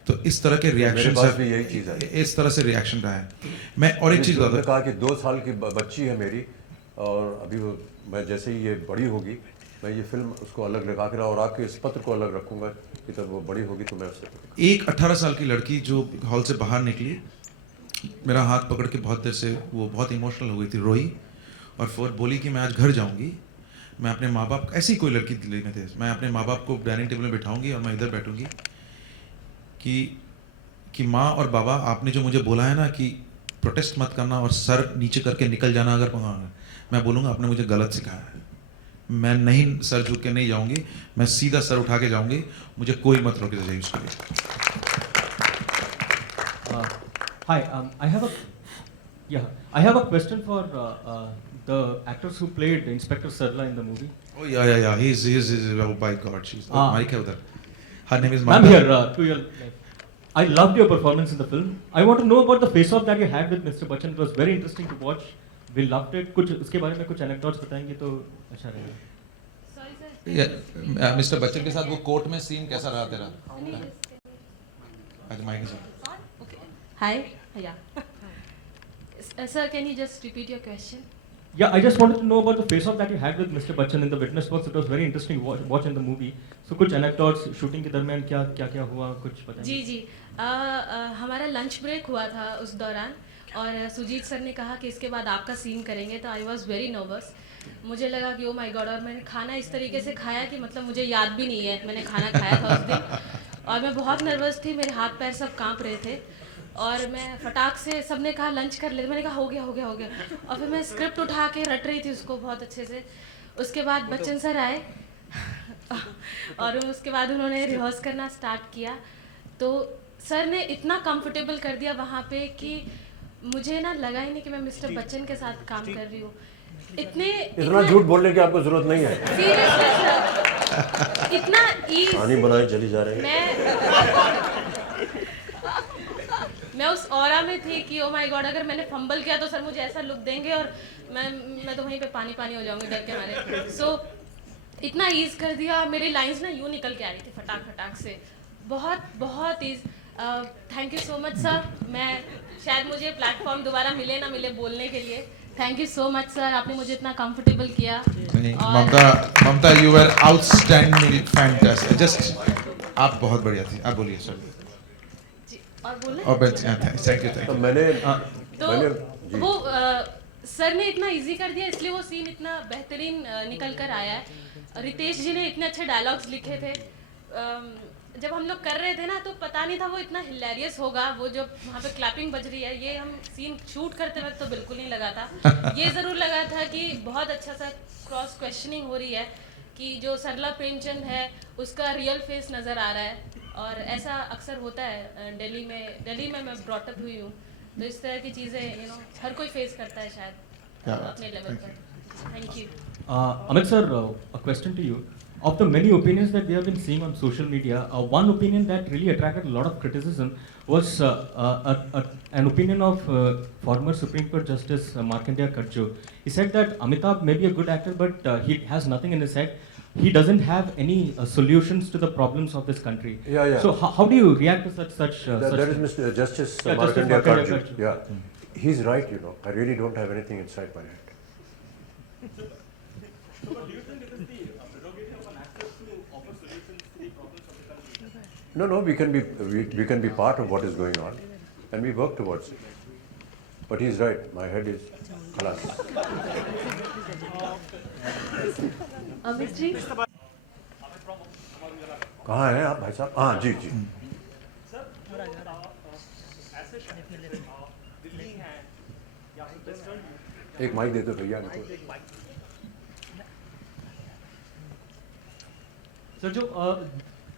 तो इस तरह के रिएक्शन भी यही चीज़ है. इस तरह से रिएक्शन रहा है. मैं और एक चीज़ बता, कहा कि 2 साल की बच्ची है मेरी, और अभी मैं जैसे ही ये बड़ी होगी मैं ये फिल्म उसको अलग लगा कर और आपके इस पत्र को अलग रखूंगा कि जब वो बड़ी होगी तो मैं उससे. एक 18 साल की लड़की जो हॉल से बाहर निकली, मेरा हाथ पकड़ के बहुत देर से वो बहुत इमोशनल हो गई थी, रोई, और फिर बोली कि मैं आज घर जाऊंगी, मैं अपने माँ बाप, ऐसी कोई लड़की दिल्ली में थे, मैं अपने माँ बाप को डाइनिंग टेबल में बिठाऊंगी और मैं इधर बैठूंगी कि माँ और बाबा आपने जो मुझे बोला है ना कि प्रोटेस्ट मत करना और सर नीचे करके निकल जाना अगर पहुँचना, मैं बोलूँगा आपने मुझे गलत सिखाया है. मैं नहीं सर झुक के नहीं जाऊँगी, मैं सीधा सर उठा के जाऊँगी, मुझे कोई मत रोके जाइए उसके लिए. Hi, I have a question for the actors who played Inspector Sarla in the movie. Oh yeah. He's oh my God, she's Mike है उधर. Her name is Ma'am, Mamta. here to your left. I loved your performance in the film. I want to know about the face-off that you had with Mr. Bachchan. It was very interesting to watch. We loved it. कुछ उसके बारे में कुछ anecdotes बताएंगे तो अच्छा रहेगा. Mister Bachchan के साथ वो कोर्ट में सीन कैसा रहा तेरा? आज माइक से. Hi. Yeah. Sir, can you just repeat your question? Yeah, I just wanted to know about the face-off that you had with Mr. Bachchan in the witness box. It was very interesting to watch in the movie. So कुछ anecdotes shooting के दरमियान क्या हुआ कुछ बताएंगे? जी. हमारा lunch break हुआ था उस दौरान, और सुजीत सर ने कहा कि इसके बाद आपका सीन करेंगे, तो आई वॉज वेरी नर्वस. मुझे लगा कि ओ माय गॉड, और मैंने खाना इस तरीके से खाया कि मतलब मुझे याद भी नहीं है मैंने खाना खाया था उस दिन, और मैं बहुत नर्वस थी, मेरे हाथ पैर सब कांप रहे थे, और मैं फटाक से, सबने कहा लंच कर ले, मैंने कहा हो गया, और फिर मैं स्क्रिप्ट उठा के रट रही थी उसको बहुत अच्छे से. उसके बाद बच्चन सर आए और उसके बाद उन्होंने रिहर्स करना स्टार्ट किया, तो सर ने इतना कंफर्टेबल कर दिया वहाँ पे कि मुझे ना लगा ही नहीं कि मैं मिस्टर बच्चन के साथ काम कर रही हूँ. इतना झूठ बोलने की आपको जरूरत नहीं है. सीरियसली सर, इतना पानी बनाए चली जा रही है. मैं उस ऑरा में थी कि ओ माय गॉड, अगर मैंने फंबल किया तो सर मुझे ऐसा लुक देंगे और मैं तो वहीं पे पानी हो जाऊंगी डर के मारे. सो इतना ईज कर दिया, मेरी लाइंस ना यूँ निकल के आ रही थी फटाक से, बहुत ease. Thank you so much sir. मैं शायद मुझे प्लेटफॉर्म दोबारा मिले ना मिले बोलने के लिए. Thank you so much sir, आपने मुझे इतना कंफर्टेबल किया. Mamta you were outstanding, fantastic. Just आप बहुत बढ़िया थी. आप बोलिए सर. और बोलना थैंक यू. तो वो सर ने इतना इजी कर दिया इसलिए वो सीन इतना बेहतरीन निकल कर आया है। रितेश जी ने इतने अच्छे डायलॉग्स लिखे थे। जब हम लोग कर रहे थे ना तो पता नहीं था वो इतना हिलेरियस होगा। वो जब वहाँ पे क्लैपिंग बज रही है, ये हम सीन शूट करते वक्त तो बिल्कुल नहीं लगा था। ये ज़रूर लगा था कि बहुत अच्छा सा क्रॉस क्वेश्चनिंग हो रही है कि जो सरला प्रेमचंद है उसका रियल फेस नज़र आ रहा है। और ऐसा अक्सर होता है दिल्ली में मैं ब्रॉटअप हुई हूँ, तो इस तरह की चीज़ें हर कोई फेस करता है शायद अपने लेवल पर। Thank you. Amit sir, a question to you. Of the many opinions that we have been seeing on social media, one opinion that really attracted a lot of criticism was an opinion of former Supreme Court Justice Markandeya Karjo. He said that Amitabh may be a good actor, but he has nothing in his head. He doesn't have any solutions to the problems of this country. Yeah. So how do you react to such? That is Mr. Justice Markandeya Karjo. Yeah, he's right. I really don't have anything inside my head. So, do you think it is the prerogative of an actor to offer solutions to the problems of the country? No, we can be part of what is going on, and we work towards it. But he's right. My head is khalas. Amit ji, कहाँ हैं आप भाई साहब? हाँ जी। एक mic दे दो भैया इनको। सर, जो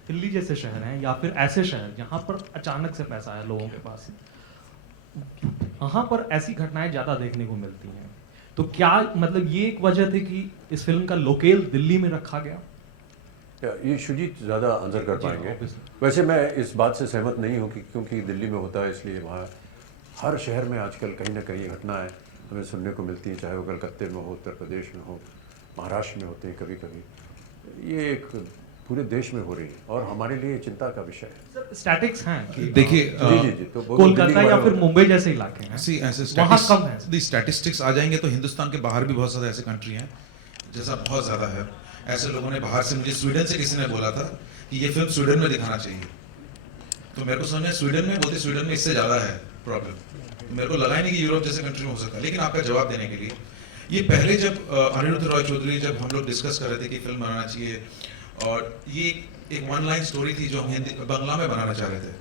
दिल्ली जैसे शहर हैं या फिर ऐसे शहर जहाँ पर अचानक से पैसा है लोगों के पास, वहाँ पर ऐसी घटनाएं ज़्यादा देखने को मिलती हैं। तो क्या मतलब ये एक वजह थी कि इस फिल्म का लोकेल दिल्ली में रखा गया? ये शुजीत ज़्यादा आंसर कर पाएंगे। वैसे मैं इस बात से सहमत नहीं हूँ कि क्योंकि दिल्ली में होता है इसलिए वहाँ हर शहर में आजकल कहीं ना कहीं घटनाएं हमें सुनने को मिलती हैं, चाहे वो कलकत्ते में हो, उत्तर प्रदेश में हो, महाराष्ट्र में होते हैं कभी कभी। ये एक पूरे देश में हो रही है और हमारे लिए चिंता का विषय है। स्टैटिक्स हैं कि देखिए जी तो कोलकाता या फिर मुंबई जैसे इलाके हैं, वहाँ कम है। स्टैटिस्टिक्स आ जाएंगे तो हिंदुस्तान के बाहर भी बहुत सारे ऐसे कंट्री हैं जैसा बहुत ज़्यादा है। ऐसे लोगों ने बाहर से, मुझे स्वीडन से किसी ने बोला था कि ये फिल्म स्वीडन में दिखाना चाहिए, तो मेरे को समझ स्वीडन में बोलते स्वीडन में इससे ज़्यादा है प्रॉब्लम। मेरे को लगा ही नहीं कि यूरोप जैसे कंट्री में हो सकता है। लेकिन आपका जवाब देने के लिए, ये पहले जब अनिरुद्ध रॉय चौधरी, जब हम लोग डिस्कस कर रहे थे कि फिल्म बनाना चाहिए, और ये एक वन लाइन स्टोरी थी जो हम हिंदी बांग्ला में बनाना चाह रहे थे।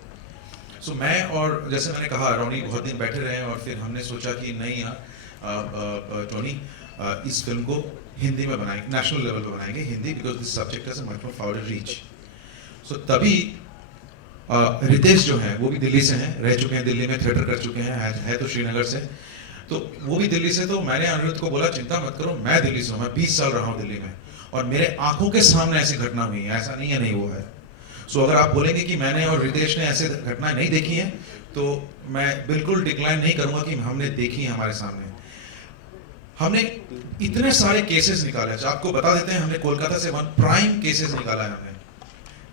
सो मैं और जैसे मैंने कहा रोनी बहुत दिन बैठे रहे और फिर हमने सोचा कि नहीं यार टोनी इस फिल्म को हिंदी में बनाएंगे, नेशनल लेवल पे बनाएंगे Hindi, because this subject has a much more founder reach. So तभी रितेश जो हैं वो भी दिल्ली से हैं, रह चुके हैं दिल्ली में, थिएटर कर चुके हैं, है तो श्रीनगर से, तो वो भी दिल्ली से। तो मैंने अनिरुद्ध को बोला चिंता मत करो, मैं दिल्ली से हूँ, मैं 20 साल रहा हूँ दिल्ली में और मेरे आंखों के सामने ऐसी घटना हुई है, ऐसा नहीं है नहीं हुआ है। सो अगर आप बोलेंगे कि मैंने और रितेश ने ऐसे घटनाएं नहीं देखी हैं तो मैं बिल्कुल डिक्लाइन नहीं करूंगा कि हमने देखी है हमारे सामने। हमने इतने सारे केसेस निकाले, आपको बता देते हैं, हमने कोलकाता से प्राइम केसेस निकाला है, हमने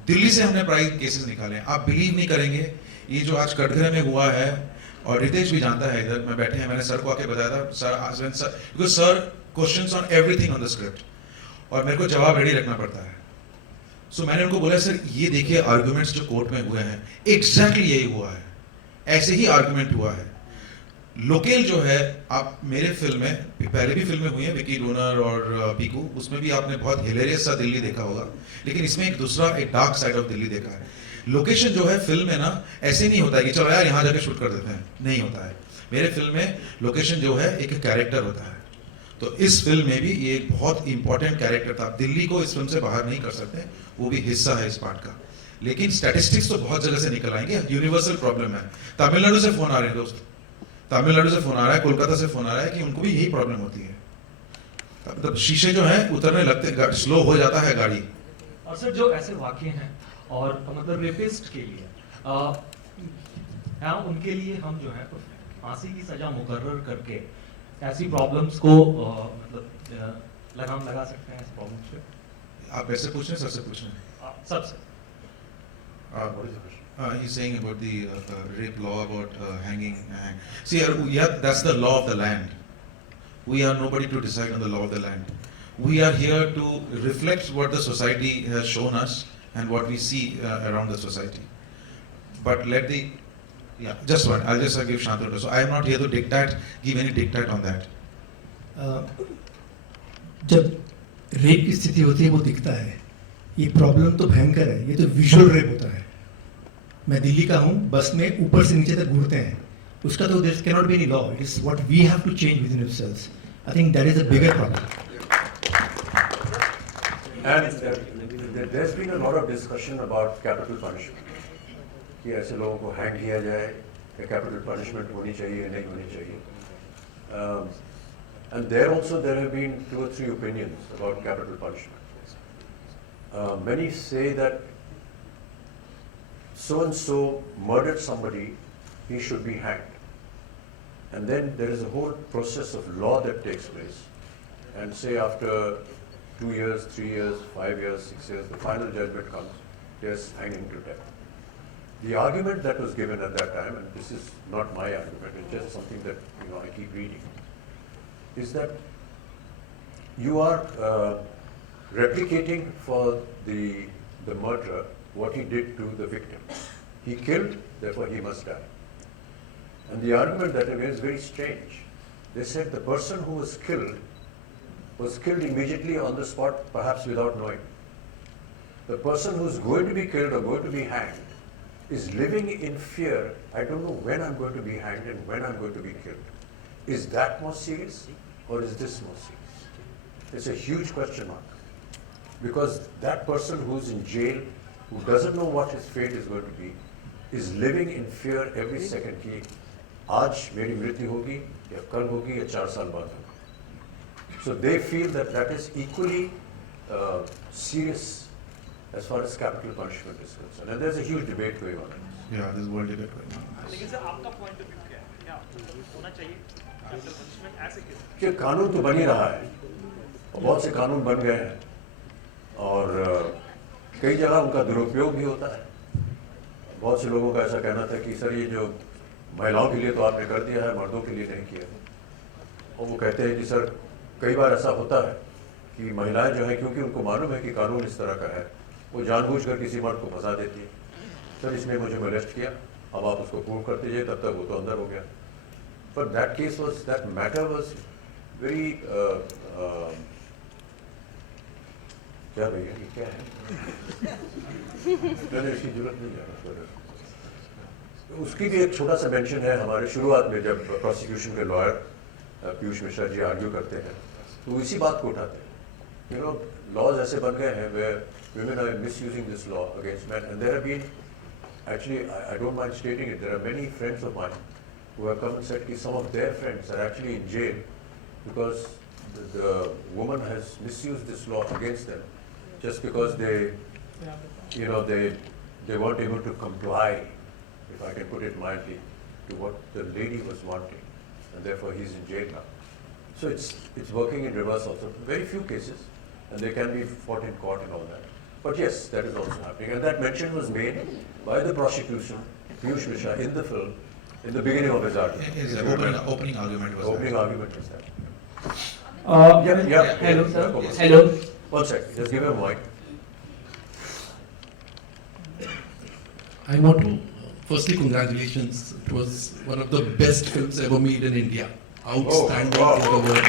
दिल्ली से हमने प्राइम केसेस निकाले हैं। आप बिलीव नहीं करेंगे, ये जो आज कटघरे में हुआ है, और रितेश भी जानता है, इधर में बैठे हैं, मैंने सर को आके बताया था sir, because sir questions on everything on the script और मेरे को जवाब रेडी रखना पड़ता है। सो मैंने उनको बोला सर ये देखिए आर्गुमेंट्स जो कोर्ट में हुए हैं एग्जैक्टली यही हुआ है, ऐसे ही आर्गुमेंट हुआ है। लोकेल जो है, आप मेरे फिल्म में, पहले भी फिल्में हुई हैं विकी डोनर और पीकू, उसमें भी आपने बहुत हिलेरियस सा दिल्ली देखा होगा, लेकिन इसमें एक दूसरा, एक डार्क साइड ऑफ दिल्ली देखा है। लोकेशन जो है फिल्म में ना ऐसे नहीं होता है कि चलो यार यहाँ जाके शूट कर देते हैं, नहीं होता है। मेरे फिल्म में लोकेशन जो है एक कैरेक्टर होता है, तो इस फिल्म में भी ये एक बहुत इंपॉर्टेंट कैरेक्टर था। आप दिल्ली को इस फिल्म से बाहर नहीं कर सकते, वो भी हिस्सा है इस पार्ट का। लेकिन स्टैटिस्टिक्स तो बहुत जगह से निकल आएंगे, यूनिवर्सल प्रॉब्लम है। तमिलनाडु से फोन आ रहे हैं दोस्त, तमिलनाडु से फोन आ रहा है, कोलकाता से फोन आ रहा है कि उनको भी यही प्रॉब्लम होती है, मतलब शीशे जो है उतरने लगते, स्लो हो जाता है गाड़ी। और सर जो ऐसे वाकये हैं और मतलब रेपिस्ट के लिए उनके लिए हम जो है फांसी की सजा मुकर्रर करके ऐसी प्रॉब्लम्स को मतलब लगाम लगा सकते हैं इस प्रॉब्लम्स पे। आप ऐसे पूछ रहे हैं, सबसे पूछ रहे हैं? सबसे। He's saying about the rape law, about hanging. See, yeah, that's the law of the land. We are nobody to decide on the law of the land. We are here to reflect what the society has shown us and what we see around the society. But let the, yeah, just one. I'll just give Shantanu. So I am not here to dictate, give any dictate on that. जब rape की स्थिति होती है वो दिखता है, ये problem तो भयंकर है, ये तो विजुअल रेप होता है। मैं दिल्ली का हूँ, बस में ऊपर से नीचे तक घूरते हैं, उसका तो there can not be any law, it is what we have to change within ourselves. I think that is a bigger problem. And there's been a lot of discussion about capital punishment, कि ऐसे लोगों को hang किया जाए, कि capital punishment होनी चाहिए नहीं होनी चाहिए। And there also there have been 2 or 3 opinions about capital punishment. Many say that so and so murdered somebody, he should be hanged. And then there is a whole process of law that takes place. And say after 2 years, 3 years, 5 years, 6 years, the final judgment comes, yes, hanging to death. The argument that was given at that time, and this is not my argument, it's just something that I keep reading, is that you are replicating for the murderer what he did to the victim. He killed, therefore he must die. And the argument that they made is very strange. They said the person who was killed immediately on the spot, perhaps without knowing. The person who's going to be killed or going to be hanged is living in fear. I don't know when I'm going to be hanged and when I'm going to be killed. Is that more serious or is this more serious? It's a huge question mark. Because that person who's in jail, who doesn't know what his fate is going to be, is living in fear every second कि आज मेरी मृत्यु होगी या कल होगी या 4 साल बाद होगी. So they feel that that is equally serious as far as capital punishment is concerned. And there's a huge debate going on. Yeah, there's world debate going on. लेकिन सर आपका पॉइंट ऑफ व्यू क्या है? क्या होना चाहिए capital punishment ऐसे क्यों? कि कानून तो बन ही रहा है, बहुत से कानून बन गए हैं और कई जगह उनका दुरुपयोग भी होता है. बहुत से लोगों का ऐसा कहना था कि सर ये जो महिलाओं के लिए तो आपने कर दिया है, मर्दों के लिए नहीं किया. और वो कहते हैं कि सर कई बार ऐसा होता है कि महिलाएं जो है क्योंकि उनको मालूम है कि कानून इस तरह का है, वो जानबूझकर किसी मर्द को फंसा देती है. सर इसने मुझे मोलेस्ट किया, अब आप उसको प्रूव करते जाइए, तब तक वो तो अंदर हो गया. But that case was, that matter was very क्या भैया ये क्या है इसकी जरूरत नहीं है. उसकी भी एक छोटा सा मेंशन है. हमारे शुरुआत में जब प्रोसिक्यूशन के लॉयर पीयूष मिश्रा जी आर्ग्यू करते हैं तो इसी बात को उठाते हैं. लॉज ऐसे बन गए हैं where women are misusing this law against men, and there have been actually I don't mind stating it, there are many friends of mine who have come and said that some of their friends are actually in jail because the woman has misused this law against them just because they weren't able to comply, if I can put it mildly, to what the lady was wanting, and therefore he's in jail now. So it's working in reverse also. Very few cases, and they can be fought in court and all that. But yes, that is also happening, and that mention was made by the prosecution, Piyush Mishra, in the film, in the beginning of his argument. His opening argument was opening that. argument was that. Hello, sir. Yes. Hello. One second, just give him a mic. I want to firstly congratulations. It was one of the best films ever made in India. Outstanding in the world.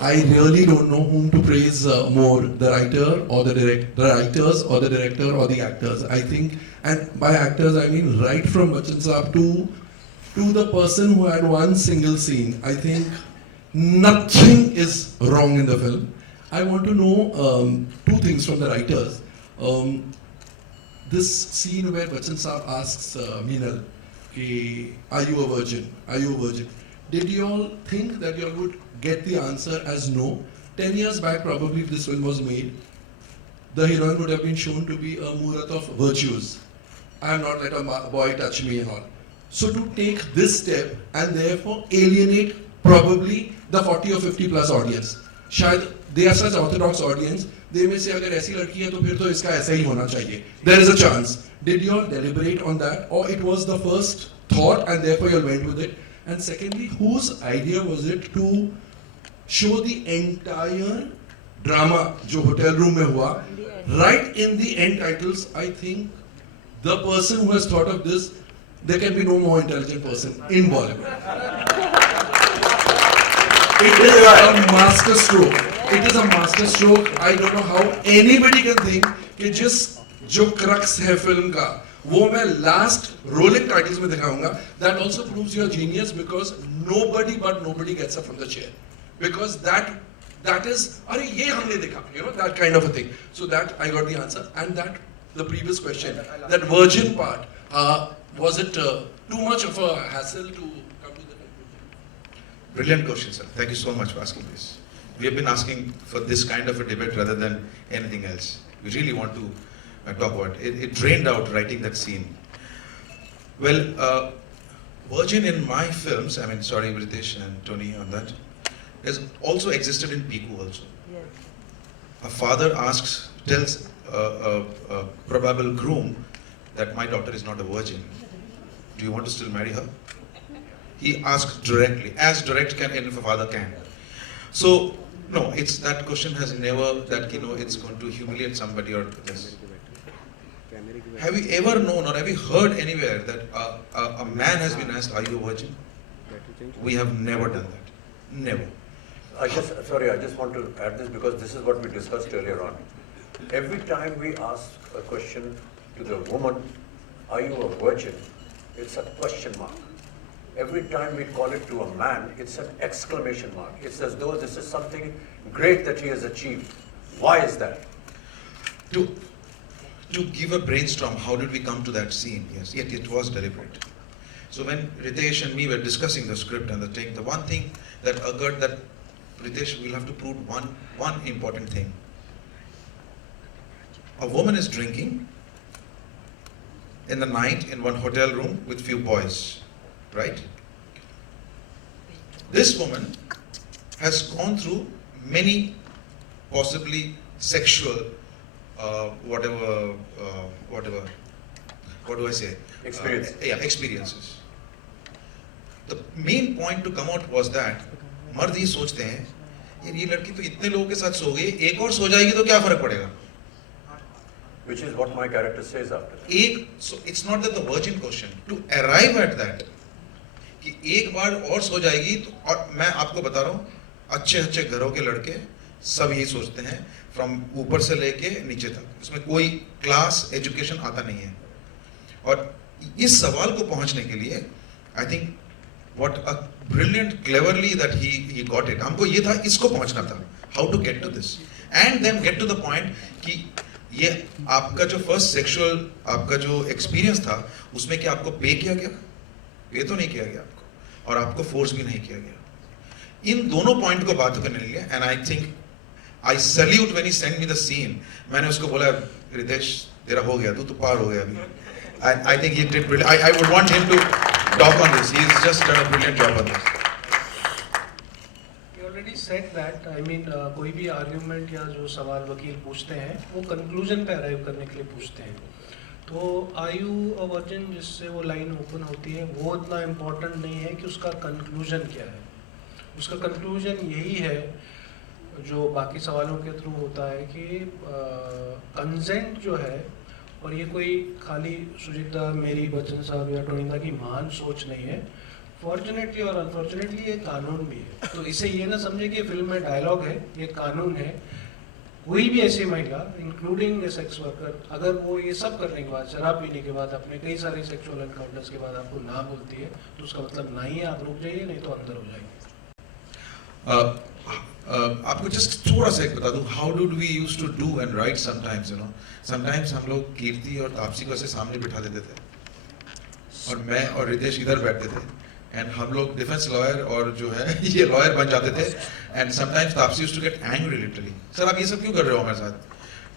I really don't know whom to praise more, the writer or the writers or the director or the actors. I think, and by actors I mean right from Bachchan Saab to the person who had one single scene. I think nothing is wrong in the film. I want to know 2 things from the writers. This scene where Bachchan Saab asks Meenal, are you a virgin? Are you a virgin? Did you all think that you all would get the answer as no? 10 years back, probably, if this film was made, the heroine would have been shown to be a Murat of virtues. I am not let a boy touch me and all. So to take this step and therefore alienate probably the 40 or 50 plus audience. Shayad they are such orthodox audience, they may say अगर ऐसी लड़की है तो फिर तो इसका ऐसा ही होना चाहिए. There is a chance. Did you all deliberate on that, or it was the first thought and therefore you all went with it? And secondly, whose idea was it to show the entire drama जो hotel room में हुआ, right in the end titles? I think the person who has thought of this, there can be no more intelligent person in Bollywood. It is a master stroke. It is a master stroke. I don't know how anybody can think कि जिस जो crux है film का वो मैं last rolling titles में दिखाऊंगा. That also proves your genius because nobody gets up from the chair because that is अरे ये हमने देखा, you know, that kind of a thing. So that I got the answer. And that the previous question, that virgin part, was it too much of a hassle to come to the conclusion? Brilliant question, sir. Thank you so much for asking this. We have been asking for this kind of a debate rather than anything else. We really want to talk about it. It drained out writing that scene. Well, virgin in my films, I mean, sorry, Ritesh and Tony on that, has also existed in Piku also. Yes. A father tells a probable groom that my daughter is not a virgin. Do you want to still marry her? He asks directly, as direct can if a father can. So, no, it's that question has never, that, you know, it's going to humiliate somebody or this. Have you ever known or have you heard anywhere that a man has been asked, are you a virgin? We have never done that. Never. I just want to add this because this is what we discussed earlier on. Every time we ask a question to the woman, are you a virgin? It's a question mark. Every time we call it to a man, it's an exclamation mark. It's as though this is something great that he has achieved. Why is that? To give a brainstorm, how did we come to that scene? Yes, yet it was deliberate. So when Ritesh and me were discussing the script and the take, the one thing that occurred that Ritesh will have to prove one important thing. A woman is drinking in the night in one hotel room with few boys, right? This woman has gone through many possibly sexual what do I say? Experiences. The main point to come out was that मर्द ये सोचते हैं ये लड़की तो इतने लोगों के साथ सो गई, एक और सो जाएगी तो क्या फर्क पड़ेगा? Which is what my character says after that. So it's not that the virgin question. To arrive at that, कि एक बार और सो जाएगी तो, और मैं आपको बता रहा हूँ, अच्छे घरों के लड़के सब यही सोचते हैं, from ऊपर से लेके नीचे तक, उसमें कोई क्लास एजुकेशन आता नहीं है. और इस सवाल को पहुंचने के लिए, I think what a brilliant, cleverly that he got it. हमको ये था, इसको पहुंचना था, how to get to this, and then get to the point कि ये आपका जो फर्स्ट सेक्सुअल आपका जो एक्सपीरियंस था उसमें क्या आपको पे किया गया? पे तो नहीं किया गया आपको, और आपको फोर्स भी नहीं किया गया. इन दोनों पॉइंट को बात करने लिए, and I think I salute when he send me the scene. मैंने उसको बोला, रितेश तेरा हो गया, तू तो पार हो गया अभी. And I think he did brilliant. I would want him to talk on this. He is just done a brilliant job on this. Set that I mean कोई भी आर्ग्यूमेंट या जो सवाल वकील पूछते हैं वो कंक्लूजन पे अराइव करने के लिए पूछते हैं. तो आर यू अ वर्जिन जिससे वो लाइन ओपन होती है वो इतना इम्पोर्टेंट नहीं है कि उसका कंक्लूजन क्या है. उसका कंक्लूजन यही है जो बाकी सवालों के थ्रू होता है कि कंसेंट जो है, और ये कोई खाली सुजीता मेरी बच्चन साहब या टोनिंदा की महान सोच नहीं है. फॉर्चुनेटली और अनफॉर्चुनेटली ये कानून भी है. तो इसे ये ना समझे कि फिल्म में डायलॉग है, ये कानून है. कोई भी ऐसी महिला इंक्लूडिंग सेक्स वर्कर अगर वो ये सब करने के बाद, शराब पीने के बाद, अपने कई सारे सेक्सुअल एनकाउंटर्स के बाद आपको ना बोलती है तो उसका मतलब नहीं है, आप रुक जाइए नहीं तो अंदर हो जाएंगे. आपको जस्ट थोड़ा सा एक बता दूं, how do we use to do and right sometimes, you know. Sometimes हम लोग कीर्ति और तापसी को ऐसे सामने बिठा देते थे और मैं और रितेश इधर बैठते थे, एंड हम लोग डिफेंस लॉयर और जो है ये लॉयर बन जाते थे. And sometimes Taapsee used to get angry literally, sir आप ये सब क्यों कर रहे हो हमारे साथ?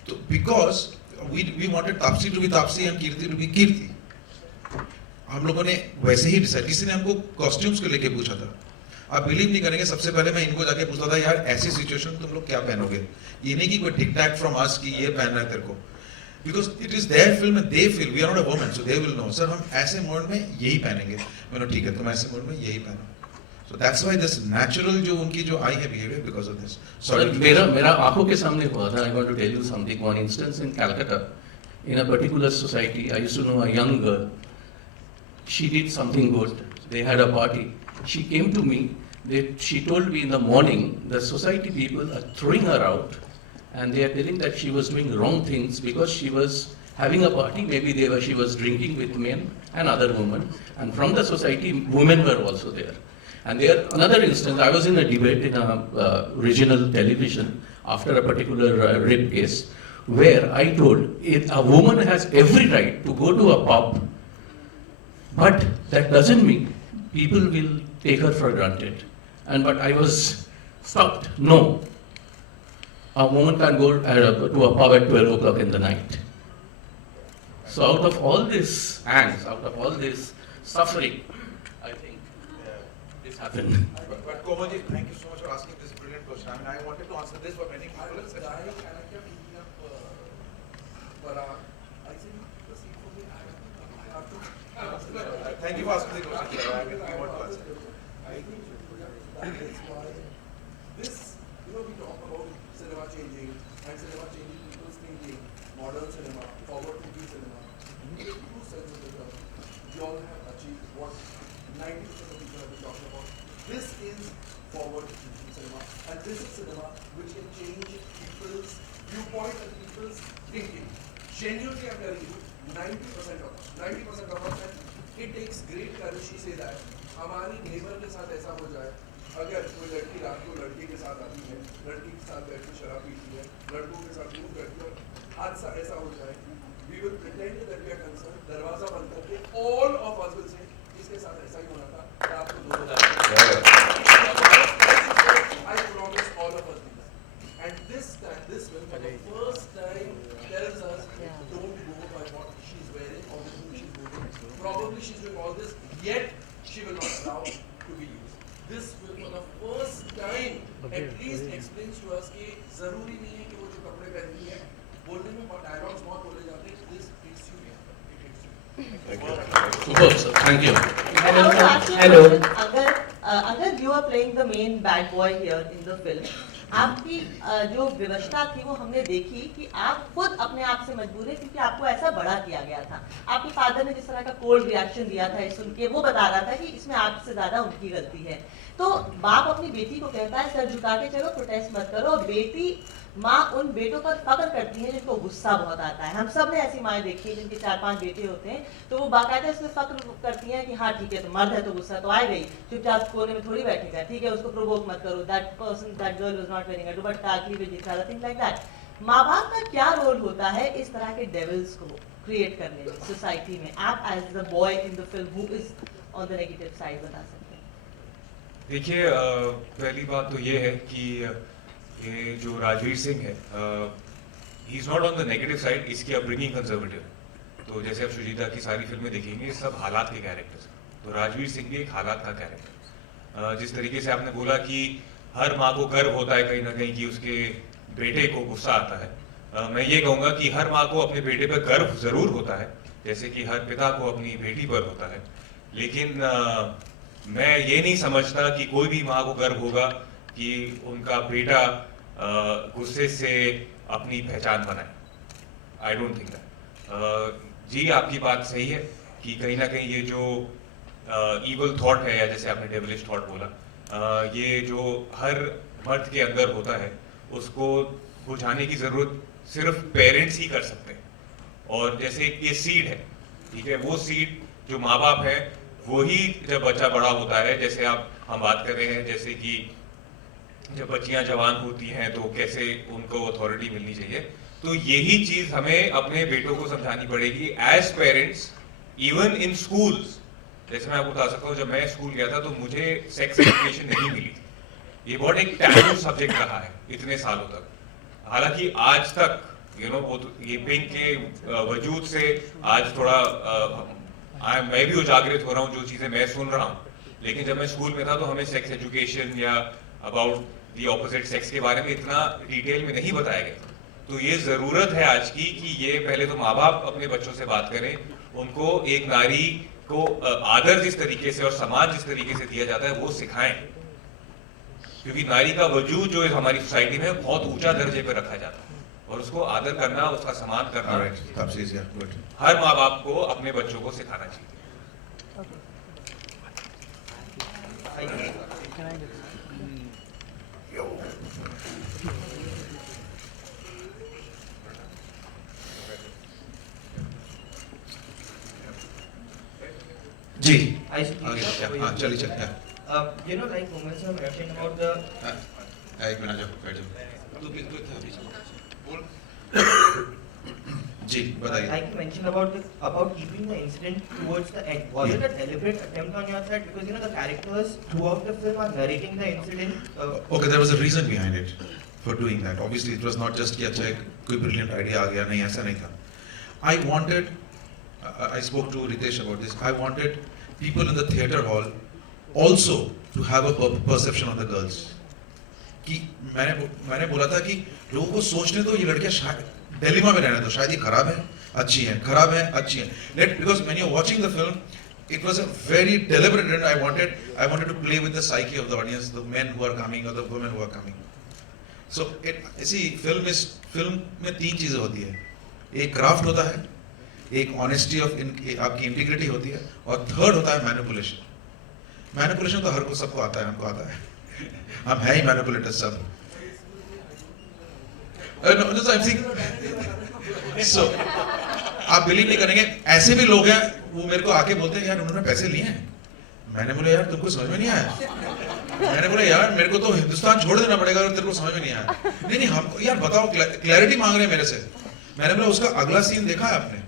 तो because we wanted Taapsee to be Taapsee and Kirti to be Kirti. हम लोगों ने वैसे ही डिसाइड. किसी ने हमको कॉस्ट्यूम्स को लेके पूछा था. आप बिलीव नहीं करेंगे, सबसे पहले मैं इनको जाके पूछता था, यार ऐसी सिचुएशन तुम लोग क्या पहनोगे? ये नहीं कि कोई टिक टैक फ्रॉम अस कि ये पहनना है तेरे को, because it is their film and they feel we are not a woman, so they will know. Sir, हम ऐसे मोड में यही पहनेंगे. मैंने ठीक है, तुम ऐसे मोड में यही पहनो. So that's why this natural जो उनकी जो आई है behavior because of this. Sorry. मेरा आंखों के सामने हुआ था. I want to tell you something. One instance in Calcutta, in a particular society, I used to know a young girl. She did something good. They had a party. She came to me she told me in the morning the society people are throwing her out, and they are telling that she was doing wrong things because she was having a party. Maybe she was drinking with men and other women, and from the society, women were also there. And there, another instance, I was in a debate in a regional television after a particular rape case, where I told a woman has every right to go to a pub, but that doesn't mean people will take her for granted. But I was stopped. No, a woman can't go to a pub at 12 o'clock in the night. So out of all this angst, out of all this suffering, I think this happened. But Komalji, thank you so much for asking this brilliant question. I mean, I wanted to answer this, but many people have said. I kept looking up Parag. I think the scene for me, I have to. Thank you for asking the question. I want to answer. I think that is why this, we talk about cinema changing and cinema changing people's thinking, modern cinema, forward-thinking cinema. In the true sense of the term, we all have achieved what 90% of people have been talking about. This is forward-thinking cinema, and this is cinema which can change people's viewpoint and people's thinking. Genuinely, I'm telling you, 90% of us, and it takes great courage to say that हमारी neighbour के साथ ऐसा हो जाए, अगर कोई लड़की रात को लड़के के साथ आती है, लड़की के साथ बैठ के शराब पीती है, लड़कों के साथ मूव करती है, हादसा ऐसा हो जाए, we will pretend that we are concerned, दरवाजा बंद करके all of us will say, इसके साथ ऐसा ही होना था, रात को 2 बजे। I promise all of us do that. And this time, this film for the first time tells us, don't go by what she's wearing or with whom she's moving. Probably she's doing all this, yet she will not allow to be used. This film for the first time at least explains to us कि जरूरी नहीं है कि वो जो कपड़े पहनती है, बोलने में डायलॉग्स बहुत बोले जाते हैं, this hits you, it hits you. Superb, sir. Thank you. Hello. अगर you are playing the main bad boy here in the film, आपकी जो व्यवस्था थी वो हमने देखी कि आप खुद अपने आप से मजबूर है क्योंकि आपको ऐसा बड़ा किया गया था। आपके फादर ने जिस तरह का कोल्ड रिएक्शन दिया था सुन के, वो बता रहा था कि इसमें आपसे ज्यादा उनकी गलती है। तो बाप अपनी बेटी को कहता है सर झुका के चलो, प्रोटेस्ट मत करो। बेटी माँ उन बेटों पर फख्र करती है जिनको गुस्सा बहुत आता है। हम सब ने ऐसी माएँ देखी जिनके 4-5 बेटे होते हैं, तो वो बाकायदा इसमें फख्र करती हैं कि हाँ ठीक है, तो मर्द है तो गुस्सा तो आएगा ही, चुपचाप कोने में थोड़ी बैठेगा, ठीक है, उसको प्रोवोक मत करो, that girl was not wearing a dupatta, cleavage दिखा, थिंग्स लाइक दैट। माँ बाप का क्या रोल होता है इस तरह के डेविल्स को क्रिएट करने में सोसाइटी में? आप as the boy in the film who is on the negative side बता सकते हैं? देखिए, पहली बात तो ये है कि ये जो राजवीर सिंह है, he is not on the negative side, इसकी अपब्रिंगिंग कंजर्वेटिव है। तो जैसे आप सुजीता की सारी फिल्में देखेंगे, सब हालात के कैरेक्टर्स हैं। तो राजवीर सिंह भी एक हालात का कैरेक्टर। जिस तरीके से आपने बोला कि हर माँ को गर्व होता है कहीं ना कहीं कि उसके बेटे को गुस्सा आता है, मैं ये कहूँगा कि हर माँ को अपने बेटे पर गर्व जरूर होता है, जैसे कि हर पिता को अपनी बेटी पर होता है। लेकिन मैं ये नहीं समझता कि कोई भी माँ को गर्व होगा कि उनका बेटा गुस्से से अपनी पहचान बनाए। I don't think that. जी, आपकी बात सही है कि कहीं ना कहीं ये जो ईवल थॉट है, या जैसे आपने डेविलिश थॉट बोला, ये जो हर मर्द के अंदर होता है, उसको बुझाने की जरूरत सिर्फ पेरेंट्स ही कर सकते हैं। और जैसे ये सीड है, ठीक है, वो सीड जो माँ बाप है, वही जब बच्चा बड़ा होता है, जैसे हम बात कर रहे हैं, जैसे कि जब बच्चियां जवान होती हैं तो कैसे उनको अथॉरिटी मिलनी चाहिए, तो यही चीज हमें अपने बेटों को समझानी पड़ेगी as parents, even in schools. जैसे मैं आपको बता सकता हूँ, जब मैं स्कूल गया था तो मुझे सेक्स एजुकेशन नहीं मिली थी। ये बहुत एक टैबू सब्जेक्ट रहा है इतने सालों तक। हालांकि आज तक ये पिंक के वजूद से आज थोड़ा मैं भी उजागरित हो रहा हूँ, जो चीजें मैं सुन रहा हूँ। लेकिन जब मैं स्कूल में था तो हमें सेक्स एजुकेशन या अबाउट दी ऑपोजिट सेक्स के बारे में इतना डिटेल में नहीं बताया गया। तो ये जरूरत है आज की कि ये पहले तो माँ बाप अपने बच्चों से बात करें, उनको एक नारी को आदर जिस तरीके से और सम्मान जिस तरीके से दिया जाता है वो सिखाएं, क्योंकि नारी का वजूद जो हमारी सोसाइटी में बहुत ऊंचा दर्जे पर रखा जाता है, और उसको आदर करना, उसका सम्मान करना हर माँ बाप को अपने बच्चों को सिखाना चाहिए। जी I see. आगे हाँ चलिए चलिए You know, like Umar sir mentioned about the. एक मिनट जाओ बैठ जाओ तू था अभी बोल जी बताइए Like you mentioned about keeping the incident towards the end. Was it a deliberate attempt on your side? Because you know the characters throughout the film are narrating the incident. Okay, there was a reason behind it for doing that. Obviously, it was not just कि अच्छा एक कोई brilliant idea आ गया, नहीं ऐसा नहीं था. I wanted, I spoke to Ritesh about this. I wanted people in the theatre hall also to have a perception of the girls. कि मैंने बोला था कि लोगों को सोचने दो ये लड़कियां शायद डिलेमा में रहने दो, शायद ये खराब है, अच्छी है, खराब है, अच्छी है. Because when you're watching the film, it was a very deliberate and I wanted to play with the psyche of the audience, the men who are coming or the women who are coming. So film में तीन चीजें होती है. एक craft होता है, एक honesty of आपकी इंटीग्रिटी होती है, और थर्ड होता है मैनिपुलेशन. मैनिपुलेशन तो हर को सबको आता है, हमको आता है, हम है ही मैनिपुलेटर सब. So आप बिलीव नहीं करेंगे, ऐसे भी लोग हैं वो मेरे को आके बोलते हैं यार उन्होंने पैसे लिए हैं. मैंने बोला यार तुमको समझ में नहीं आया. मैंने बोला यार मेरे को तो हिंदुस्तान छोड़ देना पड़ेगा अगर तेरे को समझ में नहीं आया. नहीं हमको यार बताओ, क्लैरिटी मांग रहे हैं मेरे से. मैंने बोला उसका अगला सीन देखा है आपने?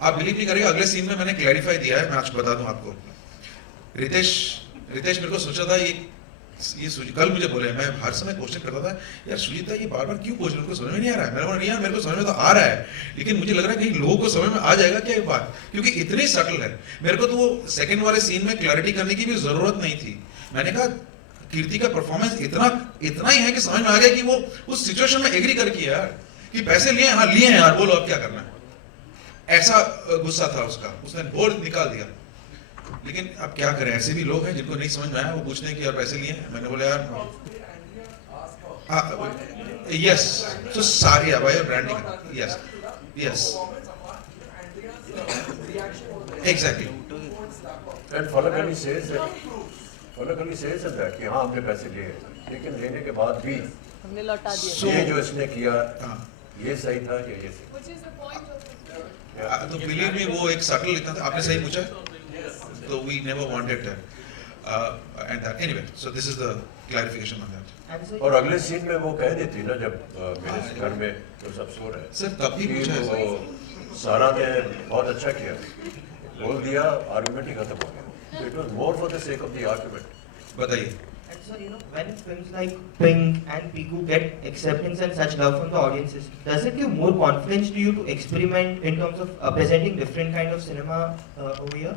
आप बिलीव नहीं करेंगे, अगले सीन में मैंने क्लैरिफाई दिया है. मैं आज बता दूं आपको. रितेश मेरे को सोचा था ये कल मुझे बोले, मैं हर समय क्वेश्चन करता था यार सुजीता ये बार बार क्यों क्वेश्चन, उनको समझ में नहीं आ रहा है. मैंने बोला नहीं यार मेरे को समझ में तो आ रहा है, लेकिन मुझे लग रहा है कि लोगों को समझ में आ जाएगा क्या ये बात, क्योंकि इतनी सटल है. मेरे को तो वो सेकंड वाले सीन में क्लैरिटी करने की भी जरूरत नहीं थी. मैंने कहा कीर्ति का परफॉर्मेंस इतना ही है कि समझ में आ गया कि वो उस सिचुएशन में एग्री कर किया यार कि पैसे लिए, हाँ लिए हैं यार, बोलो अब क्या करना है. ऐसा गुस्सा था उसका, उसने बोर्ड निकाल दिया. लेकिन अब क्या करें, ऐसे भी लोग हैं जिनको नहीं समझ में आया, वो पूछते हैं कि यार पैसे लिए हैं. मैंने बोला यार yes, so sorry about branding, yes exactly. And फलकली सेज दैट कि हाँ हमने पैसे लिए, लेकिन लेने के बाद भी हमने लौटा दिया. ये जो इसने किया ये सही था या ये सही? तो बिलीव मी वो एक सटल इतना था. आपने सही पूछा, so we never wanted that, and that anyway. So this is the clarification on that. और अगले सीन में वो कह देती ना जब मेरे घर में तो सब सो रहे हैं. सर तब भी पूछा है. सारा ने बहुत अच्छा किया, बोल दिया, आर्गुमेंट ही खत्म हो गया. It was more for the sake of the argument. बताइए. And so you know when films like Pink and Piku get acceptance and such love from the audiences, does it give more confidence to you to experiment in terms of presenting different kind of cinema over here?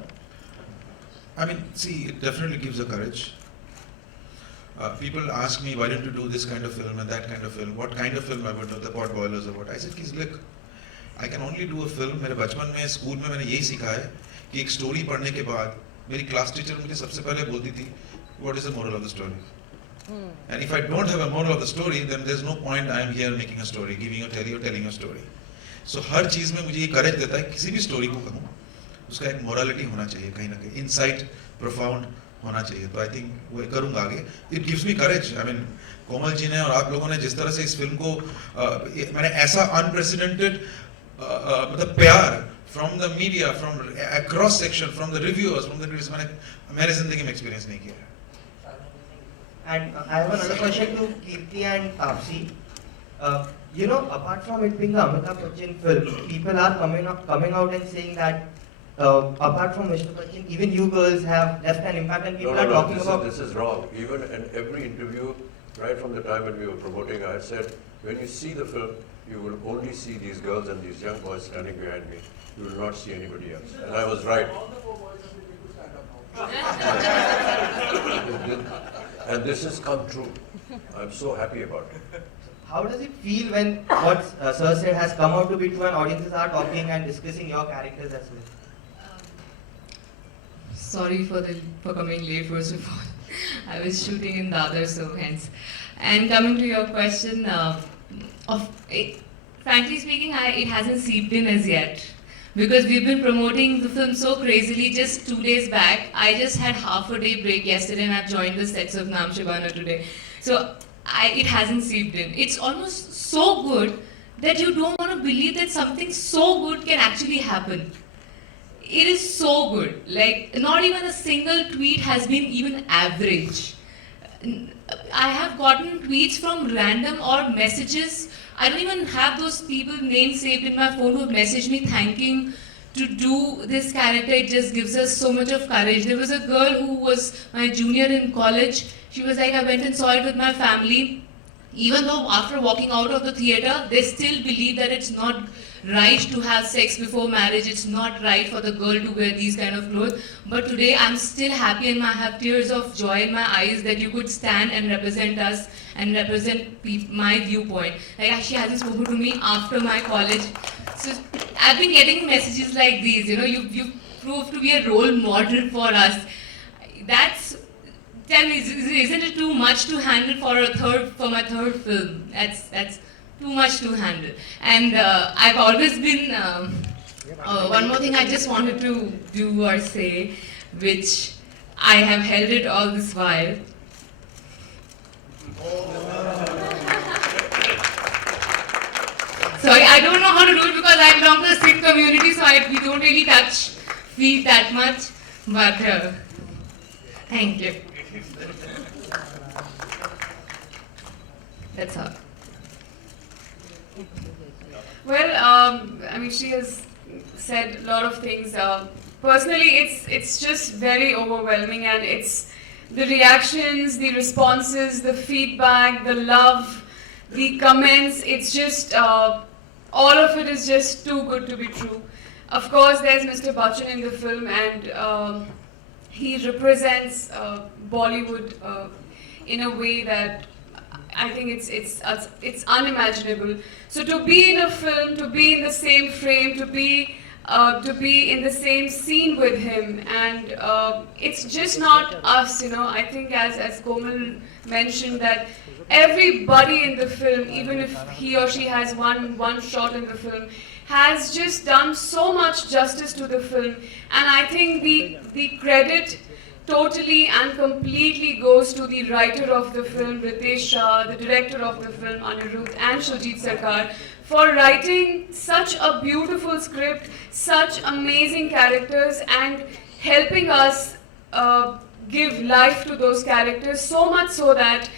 I mean, see, it definitely gives a courage. People ask me, why don't you do this kind of film and that kind of film? What kind of film I would do, the pot boilers or what? I said, look, I can only do a film. मेरे बचपन में school में मैंने यही सीखा है कि एक स्टोरी पढ़ने के बाद मेरी क्लास टीचर मुझे सबसे पहले बोलती थी, what is the moral of the story? And if I don't have a moral of the story, then there's no point I am here making a story, telling a story. So हर चीज में मुझे ये करेज देता है, किसी भी story को कहूँ उसका एक मोरालिटी होना चाहिए, कहीं ना कहीं इनसाइट प्रोफाउंड होना चाहिए. तो आई थिंक वो करूँगा आगे. It gives me courage. I mean Komal ji ने और आप लोगों ने जिस तरह से इस फिल्म को मैंने ऐसा अनप्रेसिडेंटेड मतलब प्यार from the media, from across section, from the reviewers, from the critics मैंने जिंदगी में एक्सपीरियंस नहीं किया. And I have another question to Kirti and Taapsee. You know, apart from it being the Amitabh Bachchan film, people are coming out and saying that apart from Mr. Bachchan, even you girls have left an impact, and people are talking about. This is wrong. Even in every interview, right from the time when we were promoting, I said, when you see the film, you will only see these girls and these young boys standing behind me. You will not see anybody else. And I was right. And this has come true. I'm so happy about it. How does it feel when what Sir said has come out to be true and audiences are talking and discussing your characters as well? Sorry for coming late, first of all. I was shooting in Dadar, so hence. And coming to your question, frankly speaking, it hasn't seeped in as yet. because we've been promoting the film so crazily. Just 2 days back, I just had half a day break yesterday and I've joined the sets of Naam Shibana today. So it hasn't seeped in. It's almost so good that you don't want to believe that something so good can actually happen. It is so good. Like, not even a single tweet has been even average. I have gotten tweets from random or messages. I don't even have those people's names saved in my phone who messaged me thanking to do this character. It just gives us so much of courage. There was a girl who was my junior in college. She was like, I went and saw it with my family. Even though after walking out of the theater, they still believe that it's not right to have sex before marriage. It's not right for the girl to wear these kind of clothes. But today I'm still happy and I have tears of joy in my eyes that you could stand and represent us and represent my viewpoint. Like, she hasn't spoken to me after my college. So I've been getting messages like these, you know, you proved to be a role model for us. That's, tell me, isn't it too much to handle for my third film? That's too much to handle. And I've always been, one more thing I just wanted to do or say, which I have held it all this while. Sorry, I don't know how to do it because I belong to the Sikh community, so we don't really touch feet that much. But thank you. That's all. Well, I mean, she has said a lot of things. Personally, it's just very overwhelming, and it's the reactions, the responses, the feedback, the love, the comments. It's just all of it is just too good to be true. Of course, there's Mr. Bachchan in the film, and he represents Bollywood in a way that I think it's unimaginable. So to be in a film, to be in the same frame, to be in the same scene with him, and it's just not us, you know. I think as Komal mentioned, that everybody in the film, even if he or she has one shot in the film, has just done so much justice to the film. And I think the credit totally and completely goes to the writer of the film, Ritesh Shah, the director of the film, Anirudh, and Shoojit Sarkar, for writing such a beautiful script, such amazing characters, and helping us give life to those characters, so much so that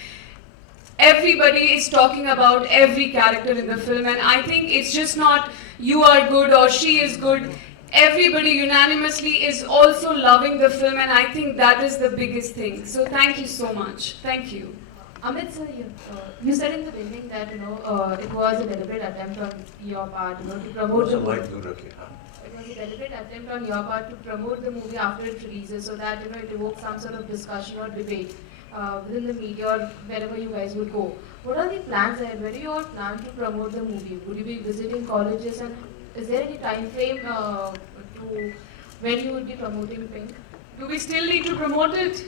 everybody is talking about every character in the film. And I think it's just not you are good or she is good. Everybody unanimously is also loving the film, and I think that is the biggest thing. So thank you so much. Thank you. Amit sir, you said in the beginning that it was a deliberate attempt on your part, to promote the movie. It was a deliberate attempt on your part to promote the movie after it releases, so that it evokes some sort of discussion or debate within the media or wherever you guys would go. What are the plans ahead? Where do you all plan to promote the movie? Would you be visiting colleges, and is there any time frame to when you would be promoting Pink? Do we still need to promote it?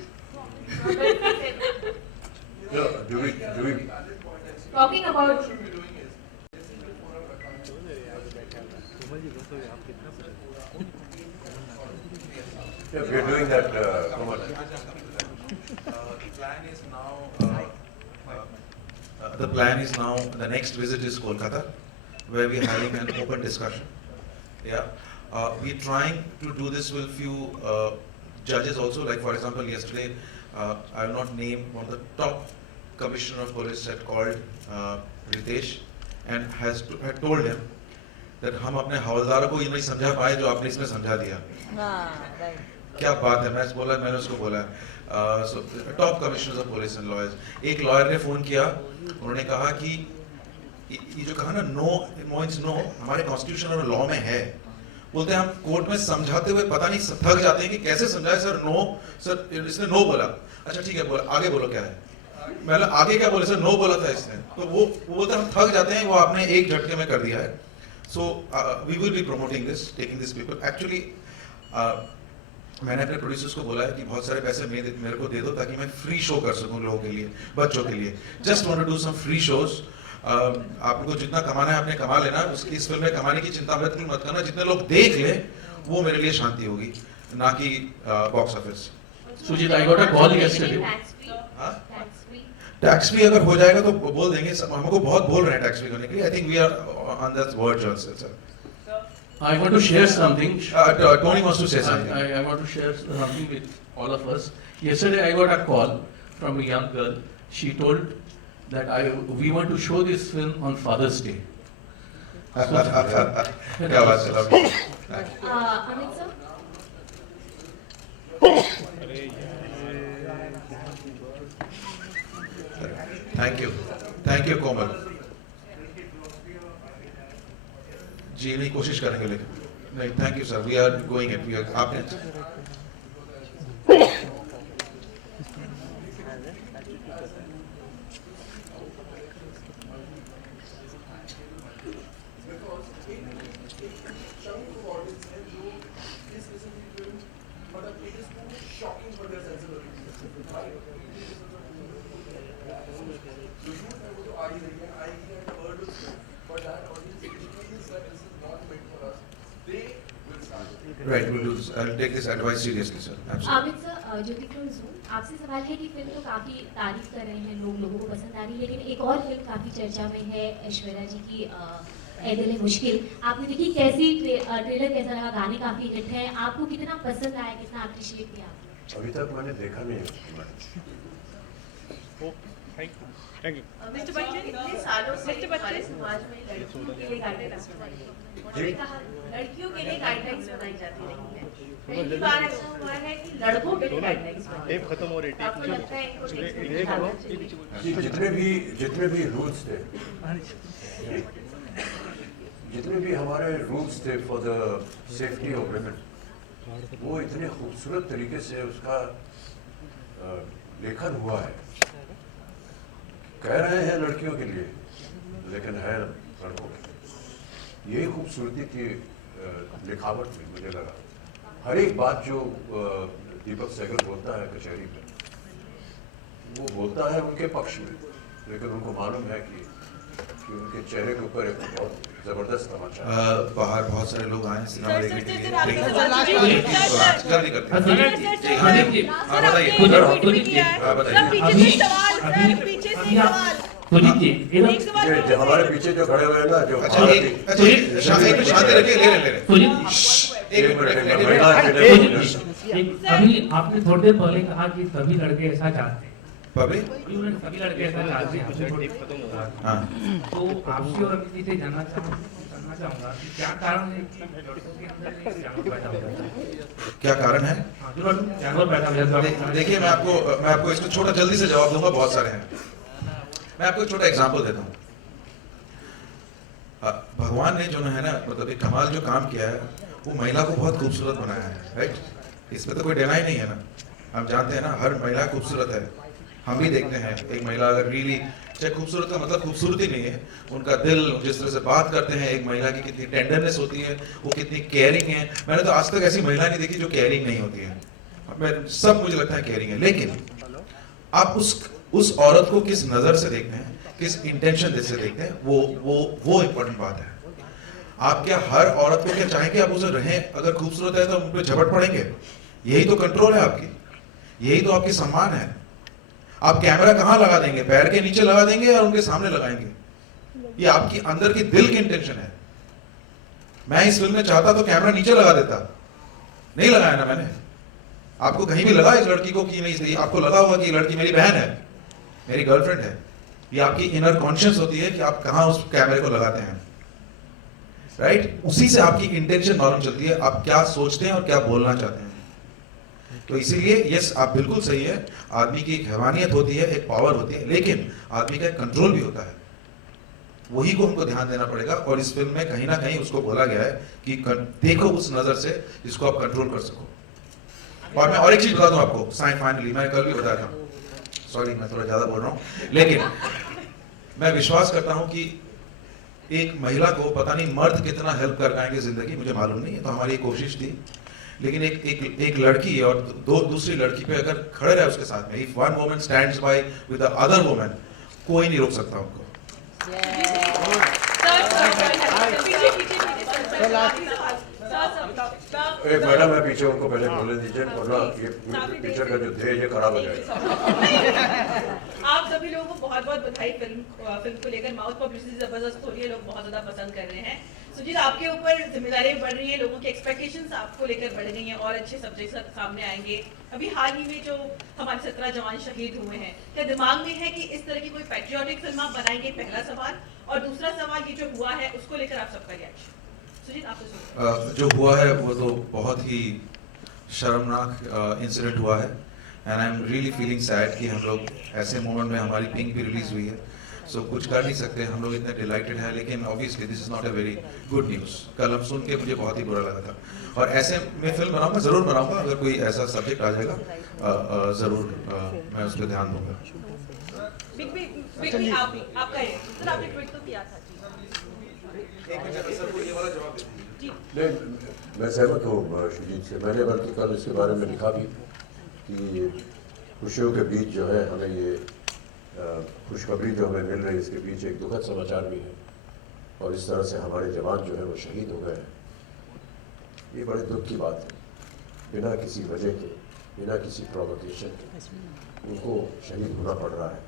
Do we Talking about yeah, we are doing that. The plan is now, the next visit is Kolkata, where we are having an open discussion. Yeah, we're trying to do this with few judges also. Like for example, yesterday, I will not name one of the top commissioner of police had called Ritesh and had told him that हम अपने हवलदारों को ये नहीं समझा पाए जो आपने इसमें समझा दिया. क्या बात है, मैंने उसको बोला. So top commissioners of police and lawyers. एक lawyer ने फोन किया, उन्होंने कहा कि ये जो कहा ना no means no, हमारे constitution और law में है. बोलते हैं हम कोर्ट में समझाते हुए पता नहीं थक जाते हैं कि कैसे समझाए. सर नो, सर इसने नो बोला. अच्छा ठीक है, बोला आगे बोलो क्या है. मतलब आगे क्या बोले, सर नो बोला था इसने. तो वो बोलते हम थक जाते हैं, वो आपने एक झटके में कर दिया है. So we will be promoting this, taking this people. Actually मैंने अपने प्रोड्यूसर्स को बोला है कि बहुत सारे पैसे मेरे को दे दो ताकि मैं फ्री शो कर सकूं लोगों के लिए, बच्चों के लिए. Just want to do some free shows आप लोगों को जितना कमाना है आपने कमा लेना, उसकी इस फिल्म में कमाने की चिंता बिल्कुल मत करना, जितने लोग देख ले वो मेरे लिए शांति होगी, ना कि box office. Sujit, I got a call yesterday. Tax free अगर हो जाएगा तो बोल देंगे, हमको बहुत बोल रहे हैं टैक्स फ्री करने के लिए। I think we are on that verge also sir. I want to share something. Tony wants to say something. I want to share something with all of us. Yesterday I got a call from a young girl. She told that we want to show this film on Father's Day. क्या बात है, lovely. Amit sir, thank you Komal ji. नहीं कोशिश करेंगे लेकिन नहीं, thank you sir, we are going it, we are आपने Right, we'll do this. I'll take this advice seriously, sir. Absolutely. Amit sir, Jyoti क्रोज़ आपसे सवाल है कि फिल्म तो काफ़ी तारीफ कर रहे हैं लोग, लोगों को पसंद आ रही है, लेकिन एक और फिल्म काफ़ी चर्चा में है ऐश्वर्या जी की ऐ दिल है मुश्किल। आपने देखी कैसी, ट्रेलर कैसा लगा? गाने काफ़ी हिट हैं, आपको कितना पसंद आया, कितना अप्रिशिएट किया? अभी तक मैंने देखा नहीं है। Thank you. मिस्टर बच्चन, इतने सालों से हमारे समाज में लड़कियों के लिए गाइडलाइंस बनाई जाती है, उन्होंने कहा लड़कियों के लिए गाइडलाइंस बनाई जाती रही है, पहली बार ऐसा हुआ है कि लड़कों के लिए गाइडलाइंस बनाई। टेप खत्म हो रही है, आपको लगता है इनको जितने भी रूल्स थे, जितने भी हमारे रूल्स थे for the safety of women, वो इतने खूबसूरत तरीके से उसका लेखन हुआ है। कह रहे हैं लड़कियों के लिए, लेकिन है लड़कों के लिए। यही खूबसूरती थी लिखावट में, मुझे लगा। हर एक बात जो दीपक सहगल बोलता है कचहरी में, वो बोलता है उनके पक्ष में, लेकिन उनको मालूम है कि उनके चेहरे के ऊपर एक बहुत जबरदस्त तमाचा है। बाहर बहुत सारे लोग आए सिनेमा देखने के लिए। हमारे पीछे जो खड़े हुए हैं ना, जो अभी आपने थोड़ी देर पहले कहा कि सभी लड़के ऐसा चाहते हैं, सभी लड़के ऐसा चाहते हैं, तो आपसे और अभी से जानना चाहूंगा कि क्या कारण है कि लड़कों के अंदर जानवर पैदा हो जाता है? क्या कारण है? जानवर पैदा हो जाता है। देखिए, मैं आपको इसको छोटा जल्दी से जवाब दूंगा, बहुत सारे हैं। मैं आपको एक छोटा एग्जांपल देता हूँ। भगवान ने जो है ना, मतलब एक कमाल जो काम किया है, वो महिला को बहुत खूबसूरत बनाया है, राइट? इसमें तो कोई डिनाई नहीं है ना, हम जानते हैं ना, हर महिला खूबसूरत है। हम भी देखते हैं एक महिला अगर रियली, चाहे खूबसूरत का मतलब खूबसूरती नहीं है, उनका दिल, जिस तरह से बात करते हैं, एक महिला की कितनी टेंडरनेस होती है, वो कितनी केयरिंग है। मैंने तो आज तक ऐसी महिला नहीं देखी जो केयरिंग नहीं होती है। मैं सब, मुझे लगता है केयरिंग है, लेकिन आप उस औरत को किस नजर से देखते हैं, किस इंटेंशन से देखते हैं, वो इंपॉर्टेंट बात है। आप क्या हर औरत को क्या चाहेंगे आप उसे रहें, अगर खूबसूरत है तो उन पर झपट पड़ेंगे? यही तो कंट्रोल है आपकी, यही तो आपकी सम्मान है। आप कैमरा कहाँ लगा देंगे? पैर के नीचे लगा देंगे या उनके सामने लगाएंगे? ये आपकी अंदर की दिल की इंटेंशन है। मैं इस फिल्म में चाहता तो कैमरा नीचे लगा देता, नहीं लगाया ना मैंने। आपको कहीं भी लगा इस लड़की को कि नहीं? आपको लगा होगा कि ये लड़की मेरी बहन है, मेरी गर्लफ्रेंड है। ये आपकी इनर कॉन्शियस होती है कि आप कहाँ उस कैमरे को लगाते हैं, राइट? उसी से आपकी इंटेंशन मालूम चलती है, आप क्या सोचते हैं और क्या बोलना चाहते हैं। तो इसीलिए यस, आप बिल्कुल सही है, आदमी की एक हैवानियत होती है, एक पावर होती है, लेकिन आदमी का एक कंट्रोल भी होता है, वही को हमको ध्यान देना पड़ेगा। और इस फिल्म में कहीं ना कहीं उसको बोला गया है कि देखो उस नजर से जिसको आप कंट्रोल कर सको। और मैं और एक चीज बता दूं आपको, फाइनली, मैं कल भी बताया था, सॉरी मैं थोड़ा ज्यादा बोल रहा हूँ, लेकिन मैं विश्वास करता हूँ कि एक महिला को पता नहीं मर्द कितना हेल्प कर पाएंगे जिंदगी, मुझे मालूम नहीं है, तो हमारी कोशिश थी। लेकिन एक लड़की और दूसरी लड़की पे अगर खड़े रहे उसके साथ में, if one woman stands by with the other woman, कोई नहीं रोक सकता उनको। एक मैडम है पीछे, उनको पहले बोलने दीजिए, वरना ये पिक्चर का जो ध्येय ये खराब हो जाएगा। आप सभी लोगों को बहुत बहुत बधाई फिल्म को लेकर। माउथ पब्लिसिटी जबरदस्त हो रही है, लोग बहुत ज्यादा पसंद कर रहे हैं। सुजीत, आपके ऊपर जिम्मेदारियां बढ़ रही है, लोगों की एक्सपेक्टेशंस आपको लेकर बढ़ गई हैं और अच्छे सब्जेक्ट्स सामने आएंगे। अभी हाल ही में जो हमारे 17 जवान शहीद हुए हैं, क्या दिमाग में है कि इस तरह की कोई पैट्रियोटिक फिल्म आप बनाएंगे? पहला सवाल। और दूसरा सवाल, ये जो हुआ है उसको लेकर आप सबका रिएक्शन। सुजीत, आपको जो हुआ है वो तो बहुत ही शर्मनाक इंसिडेंट हुआ है, and I am really feeling sad कि हम लोग ऐसे मोमेंट में, हमारी पिंक भी रिलीज हुई है, सो कुछ कर नहीं सकते, हम लोग इतने डिलाइटेड हैं, लेकिन obviously this is not a very good news. कल हम सुन के मुझे बहुत ही बुरा लगा था, और ऐसे में फिल्म बनाऊंगा, ज़रूर बनाऊंगा, अगर कोई ऐसा सब्जेक्ट आ जाएगा ज़रूर मैं उस पर ध्यान दूंगा। आपका है, सर आपने ट्वीट तो किया था। नहीं, मैं सहमत हूँ सुजीत से। मैंने बल्कि कल इसके बारे में लिखा भी कि खुशियों के बीच जो है हमें ये खुशखबरी जो हमें मिल रही है, इसके बीच एक दुखद समाचार भी है, और इस तरह से हमारे जवान जो है वो शहीद हो गए हैं। ये बड़े दुख की बात है, बिना किसी वजह के, बिना किसी प्रोवोकेशन के उनको शहीद होना पड़ रहा है।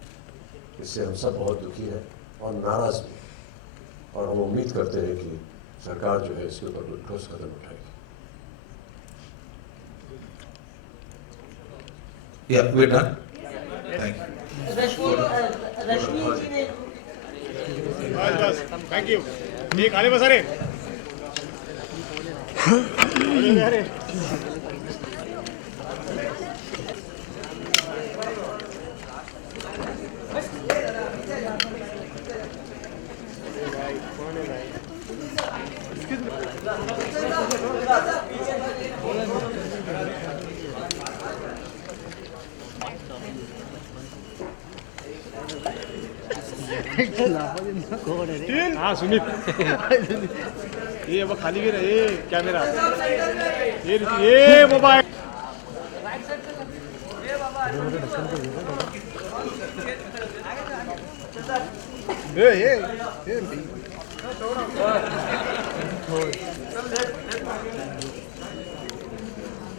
इससे हम सब बहुत दुखी हैं और नाराज़ भी, और हम उम्मीद करते हैं कि सरकार जो है इसके ऊपर ठोस कदम उठाएगी। Yeah, we're done. Thank you. रश्मि जी ने बस थैंक यू। ये खाली बस अरे हाँ सुमित ये अब खाली भी रहे कैमरा, ये मोबाइल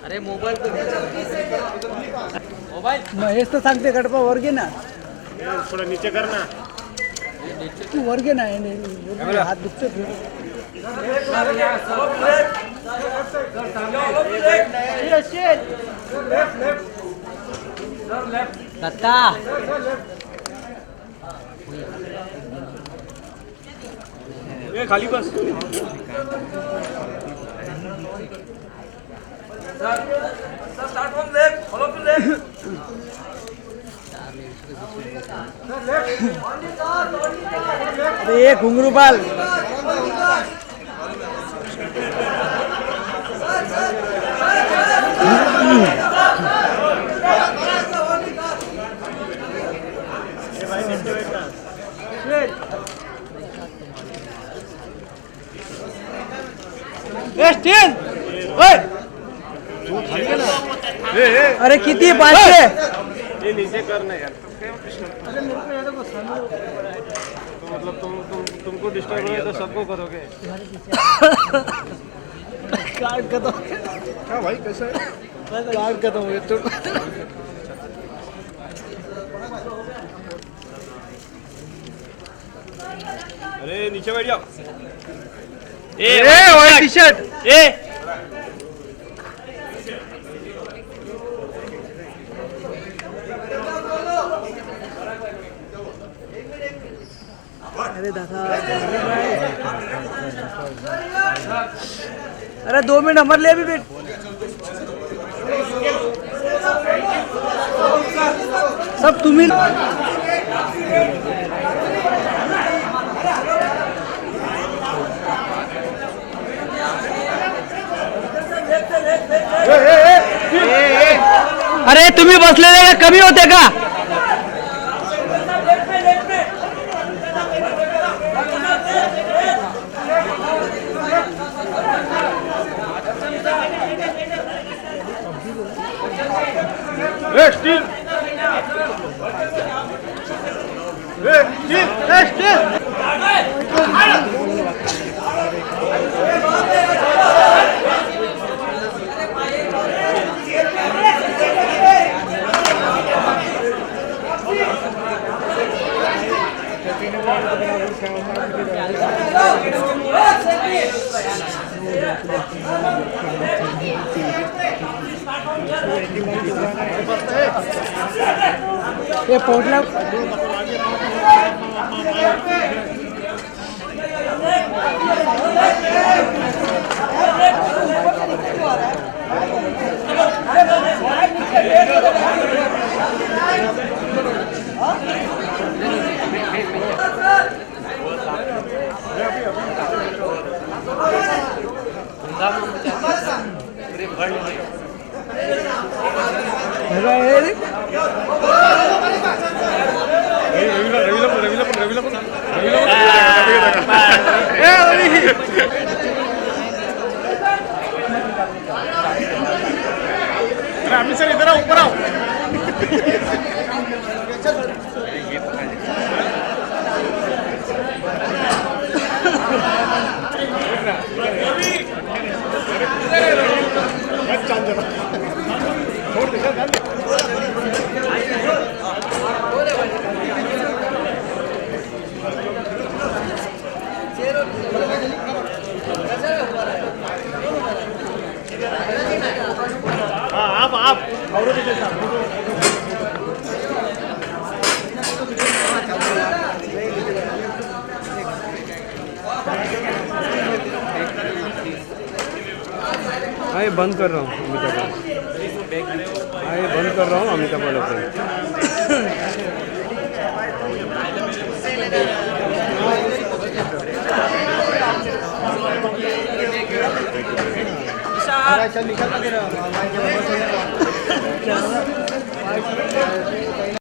अरे मोबाईल महेश तर सांगते गडपा वर घे ना, थोड़ा नीचे करना, तू वर घे ना, हात दुखतो। दत्ता ये खाली बस start from left, follow to left. अरे ये घुंगरू बाल अरे किती 500 ये नीचे करना यार। तो मतलब तुमको डिस्टर्ब हो तो सबको करोगे। कार्ड खत्म। क्या भाई कैसा है? कार्ड खत्म हो गया। अरे नीचे बैठ जाओ। ए व्हाइट टी शर्ट ए अरे दादा अरे 2 मिनट हमारे लिए भी वेट। सब तुम्ही अरे तुम्ही बसलेले का कमी होते का? स्टील ये पोटला अमित सर इधर आओ, ऊपर आओ। आप ये बंद कर रहा हूँ अमिताभ बच्चन। ये बंद कर रहा हूँ अमिताभ बच्चन। निकल